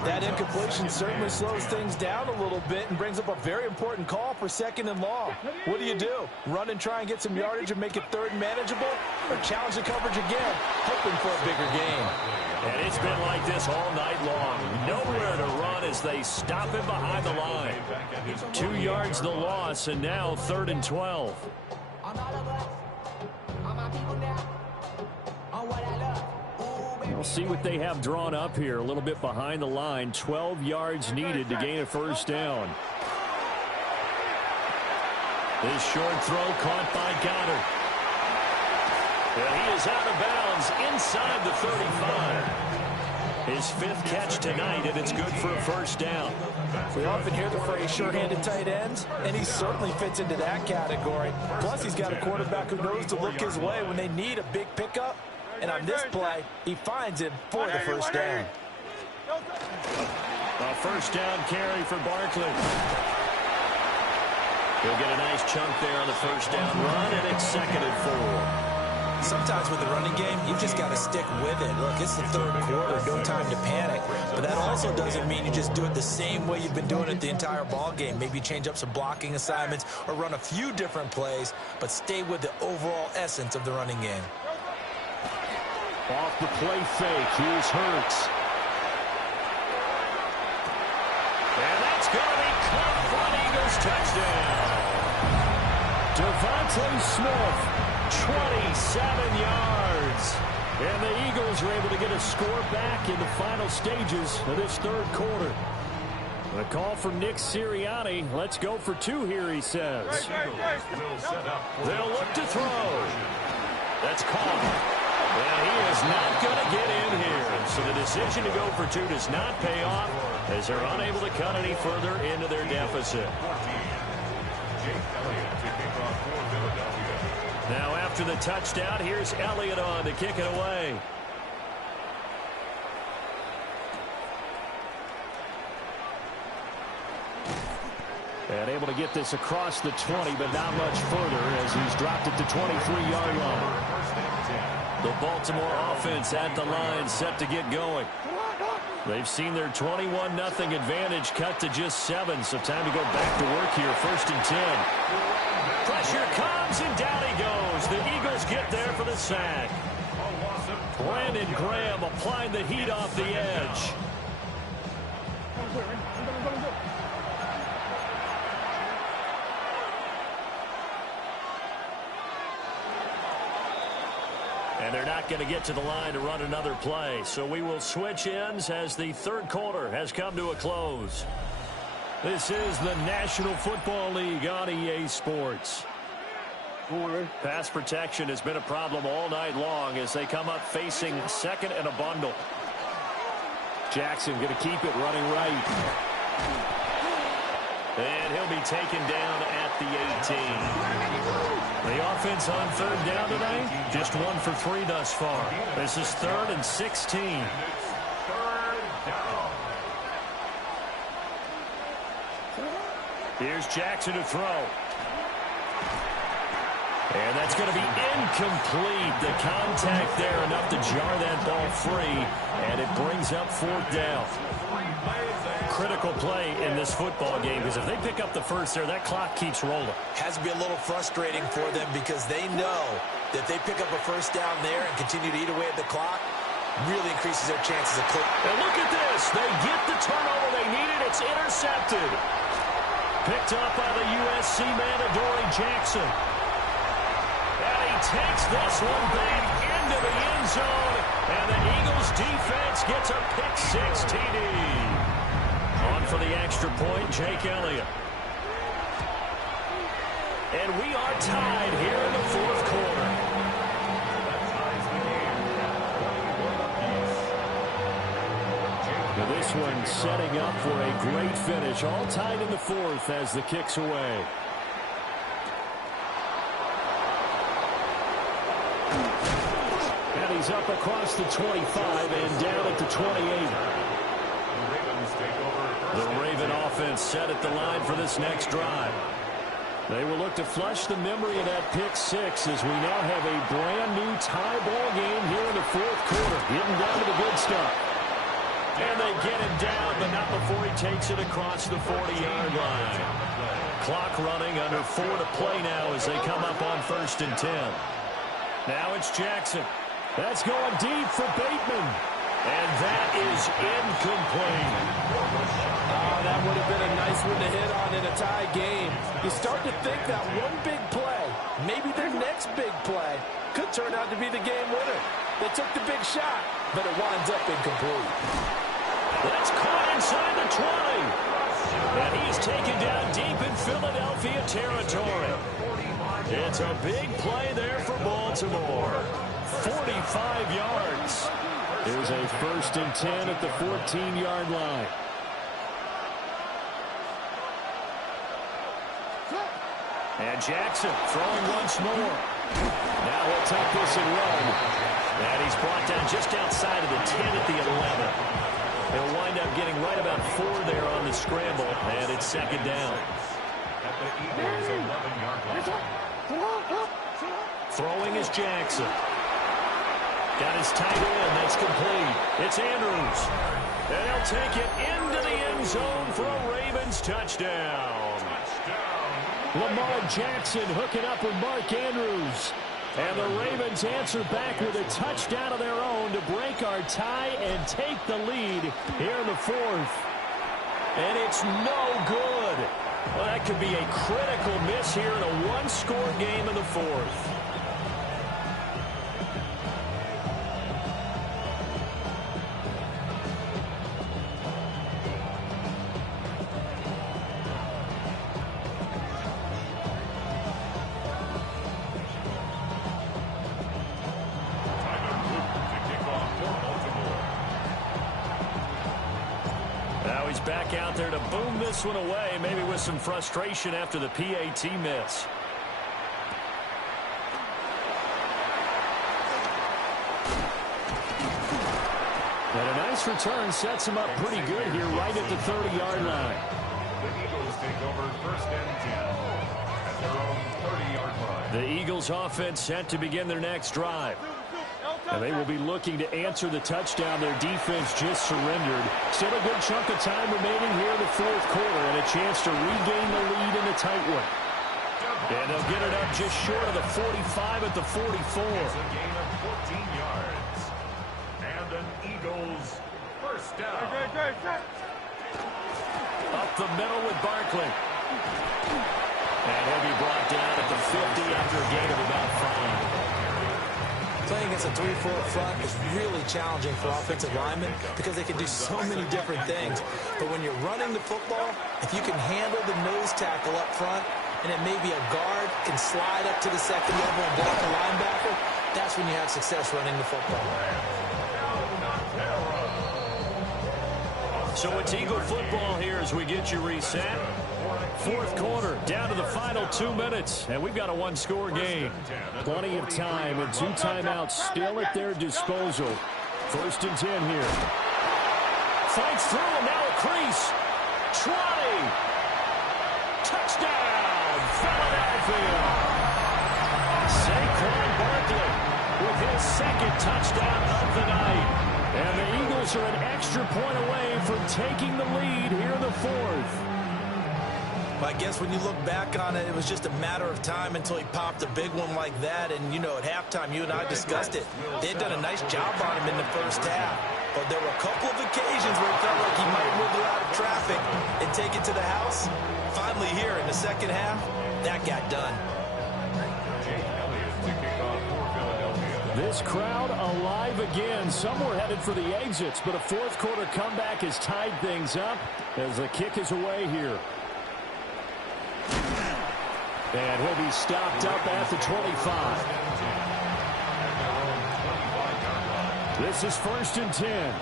That incompletion certainly slows things down a little bit and brings up a very important call for second and long. What do? Run and try and get some yardage and make it third and manageable? Or challenge the coverage again, hoping for a bigger gain? And it's been like this all night long. Nowhere to run as they stop him behind the line. 2 yards the loss, and now 3rd and 12. We'll see what they have drawn up here. A little bit behind the line. 12 yards needed to gain a first down. This short throw caught by Goddard. And he is out of bounds inside the 35. His 5th catch tonight, and it's good for a first down. We often hear the phrase sure-handed tight ends, and he certainly fits into that category. Plus, he's got a quarterback who knows to look his way when they need a big pickup. And on this play, he finds him for the first down. A first down carry for Barkley. He'll get a nice chunk there on the first down run, and it's 2nd and 4. Sometimes with the running game, you've just got to stick with it. Look, it's the 3rd quarter, no time to panic. But that also doesn't mean you just do it the same way you've been doing it the entire ball game. Maybe change up some blocking assignments or run a few different plays, but stay with the overall essence of the running game. Off the play fake, here's Hurts. And that's going to be caught for an Eagles touchdown. Devontae Smith, 27 yards. And the Eagles are able to get a score back in the final stages of this 3rd quarter. A call from Nick Sirianni. Let's go for 2 here, he says. They'll look to throw. That's caught. And he is not going to get in here. So the decision to go for 2 does not pay off as they're unable to cut any further into their deficit. Now after the touchdown, here's Elliott on to kick it away. And able to get this across the 20, but not much further as he's dropped it to 23-yard line. The Baltimore offense at the line, set to get going. They've seen their 21-0 advantage cut to just 7, so time to go back to work here. 1st and 10. Pressure comes, and down he goes. The Eagles get there for the sack. Brandon Graham applying the heat off the edge. And they're not going to get to the line to run another play. So we will switch ends as the 3rd quarter has come to a close. This is the National Football League on EA Sports. Pass protection has been a problem all night long as they come up facing 2nd and a bundle. Jackson going to keep it running right. And he'll be taken down at the 18. The offense on 3rd down today, just 1 for 3 thus far. This is 3rd and 16. Here's Jackson to throw. And that's going to be incomplete. The contact there enough to jar that ball free, and it brings up 4th down. Critical play in this football game because if they pick up the first there, that clock keeps rolling. Has to be a little frustrating for them because they know that if they pick up a first down there and continue to eat away at the clock, really increases their chances of click. And look at this. They get the turnover they needed. It's intercepted. Picked up by the USC man, Adoree Jackson. And he takes this one back into the end zone. And the Eagles defense gets a pick-6 TD. On for the extra point, Jake Elliott. And we are tied here in the 4th quarter. Now this one setting up for a great finish. All tied in the 4th as the kick's away. is up across the 25 and down at the 28. The Raven offense set at the line for this next drive. They will look to flush the memory of that pick six as we now have a brand-new tie ball game here in the fourth quarter. Getting down to the good stuff. And they get him down, but not before he takes it across the 40-yard line. Clock running, under 4 to play now as they come up on 1st and 10. Now it's Jackson. That's going deep for Bateman. And that is incomplete. Oh, that would have been a nice one to hit on in a tie game. You start to think that one big play, maybe their next big play, could turn out to be the game winner. They took the big shot, but it winds up incomplete. That's caught inside the 20. And he's taken down deep in Philadelphia territory. It's a big play there for Baltimore. 45 yards. There's a 1st and 10 at the 14-yard line. And Jackson throwing once more. Now he'll tuck this and run. And he's brought down just outside of the 10 at the 11. He'll wind up getting right about 4 there on the scramble, and it's 2nd down. Throwing is Jackson. Got his tight end. That's complete. It's Andrews. And he'll take it into the end zone for a Ravens touchdown. Lamar Jackson hooking up with Mark Andrews. And the Ravens answer back with a touchdown of their own to break our tie and take the lead here in the 4th. And it's no good. Well, that could be a critical miss here in a one-score game in the 4th. Back out there to boom this one away, maybe with some frustration after the PAT miss. And a nice return sets him up pretty good here right at the 30-yard line. The Eagles take over 1st and 10 at their own 30-yard line. The Eagles offense set to begin their next drive. And they will be looking to answer the touchdown their defense just surrendered. Still a good chunk of time remaining here in the 4th quarter and a chance to regain the lead in the tight one. And they'll get it up just short of the 45 at the 44. It's a gain of 14 yards. And an Eagles 1st down. Up the middle with Barkley. And he'll be brought down at the 50 after a gain of about 5. Playing against a 3-4 front is really challenging for offensive linemen because they can do so many different things. But when you're running the football, if you can handle the nose tackle up front, and it may be a guard, can slide up to the 2nd level and block a linebacker, that's when you have success running the football. So it's Eagle football here as we get you reset. 4th quarter, down to the final 2 minutes, and we've got a one-score game. Plenty of time and 2 timeouts still at their disposal. 1st and 10 here. Fights through, and now a crease. 20. Touchdown, Philadelphia. Saquon Barkley with his 2nd touchdown of the night. And the Eagles are an extra point away from taking the lead here in the 4th. I guess when you look back on it, it was just a matter of time until he popped a big one like that. And, you know, at halftime, you and I discussed it. They had done a nice job on him in the 1st half. But there were a couple of occasions where it felt like he might wiggle out of traffic and take it to the house. Finally here in the 2nd half, that got done. This crowd alive again. Some were headed for the exits, but a 4th quarter comeback has tied things up as the kick is away here. And he'll be stopped up at the 25. This is 1st and 10.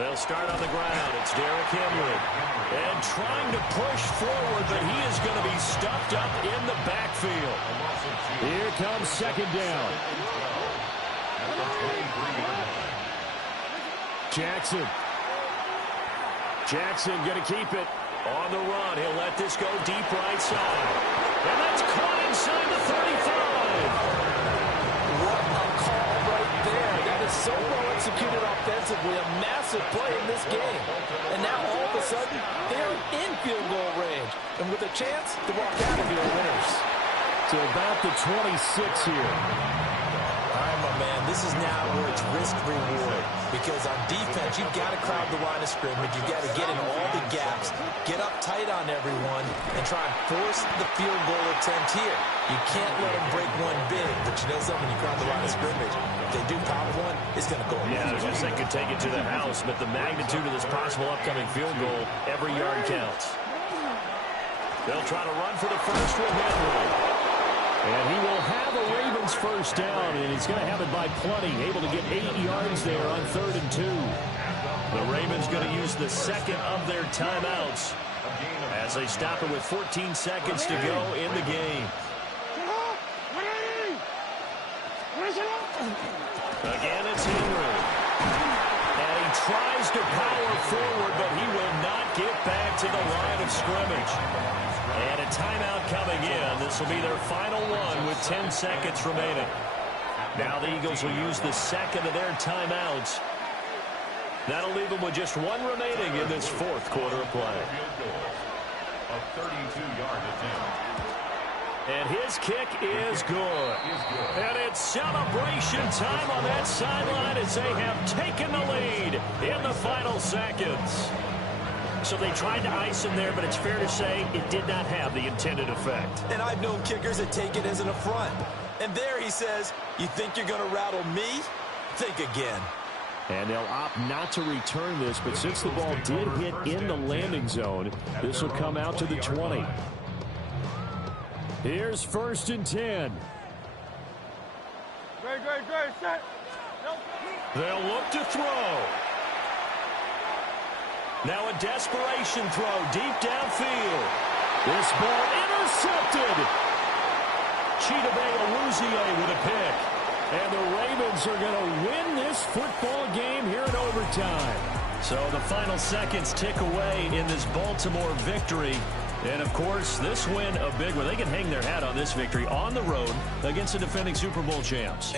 They'll start on the ground. It's Derrick Henry. And trying to push forward, but he is going to be stuffed up in the backfield. Here comes second down. Jackson. Jackson going to keep it on the run. He'll let this go deep right side. And that's caught inside the 35. What a call right there. That is so well executed offensively. A massive play in this game. And now all of a sudden, they're in field goal range. And with a chance to walk out of here winners. To about the 26 here. All right, my man, this is now where it's risk-reward. Because on defense, you've got to crowd the line of scrimmage. You've got to get in all the gaps, get up tight on everyone, and try and force the field goal attempt here. You can't let them break one big, but you know something, when you crowd the line of scrimmage, if they do pop one, it's going to go. Yeah, I was just thinking take it to the house, but the magnitude of this possible upcoming field goal, every yard counts. They'll try to run for the first with Henry. And he will have a Ravens first down, and he's going to have it by plenty, able to get 8 yards there on 3rd and 2. The Ravens going to use the second of their timeouts as they stop it with 14 seconds to go in the game. Again, it's Henry. And he tries to power forward, but he will not get back to the line of scrimmage. And a timeout coming in. This will be their final one with 10 seconds remaining. Now the Eagles will use the second of their timeouts. That'll leave them with just one remaining in this fourth quarter of play. A 32-yard attempt. And his kick is good. And it's celebration time on that sideline as they have taken the lead in the final seconds. So they tried to ice him there, but it's fair to say it did not have the intended effect. And I've known kickers that take it as an affront. And there he says, you think you're going to rattle me? Think again. And they'll opt not to return this, but since the ball did hit in the landing zone, this will come out to the 20. Here's 1st and 10. Great, set. They'll look to throw. Now a desperation throw deep downfield. This ball intercepted. Chidobe Awuzie with a pick. And the Ravens are going to win this football game here in overtime. So the final seconds tick away in this Baltimore victory. And, of course, this win a big one. They can hang their hat on this victory on the road against the defending Super Bowl champs.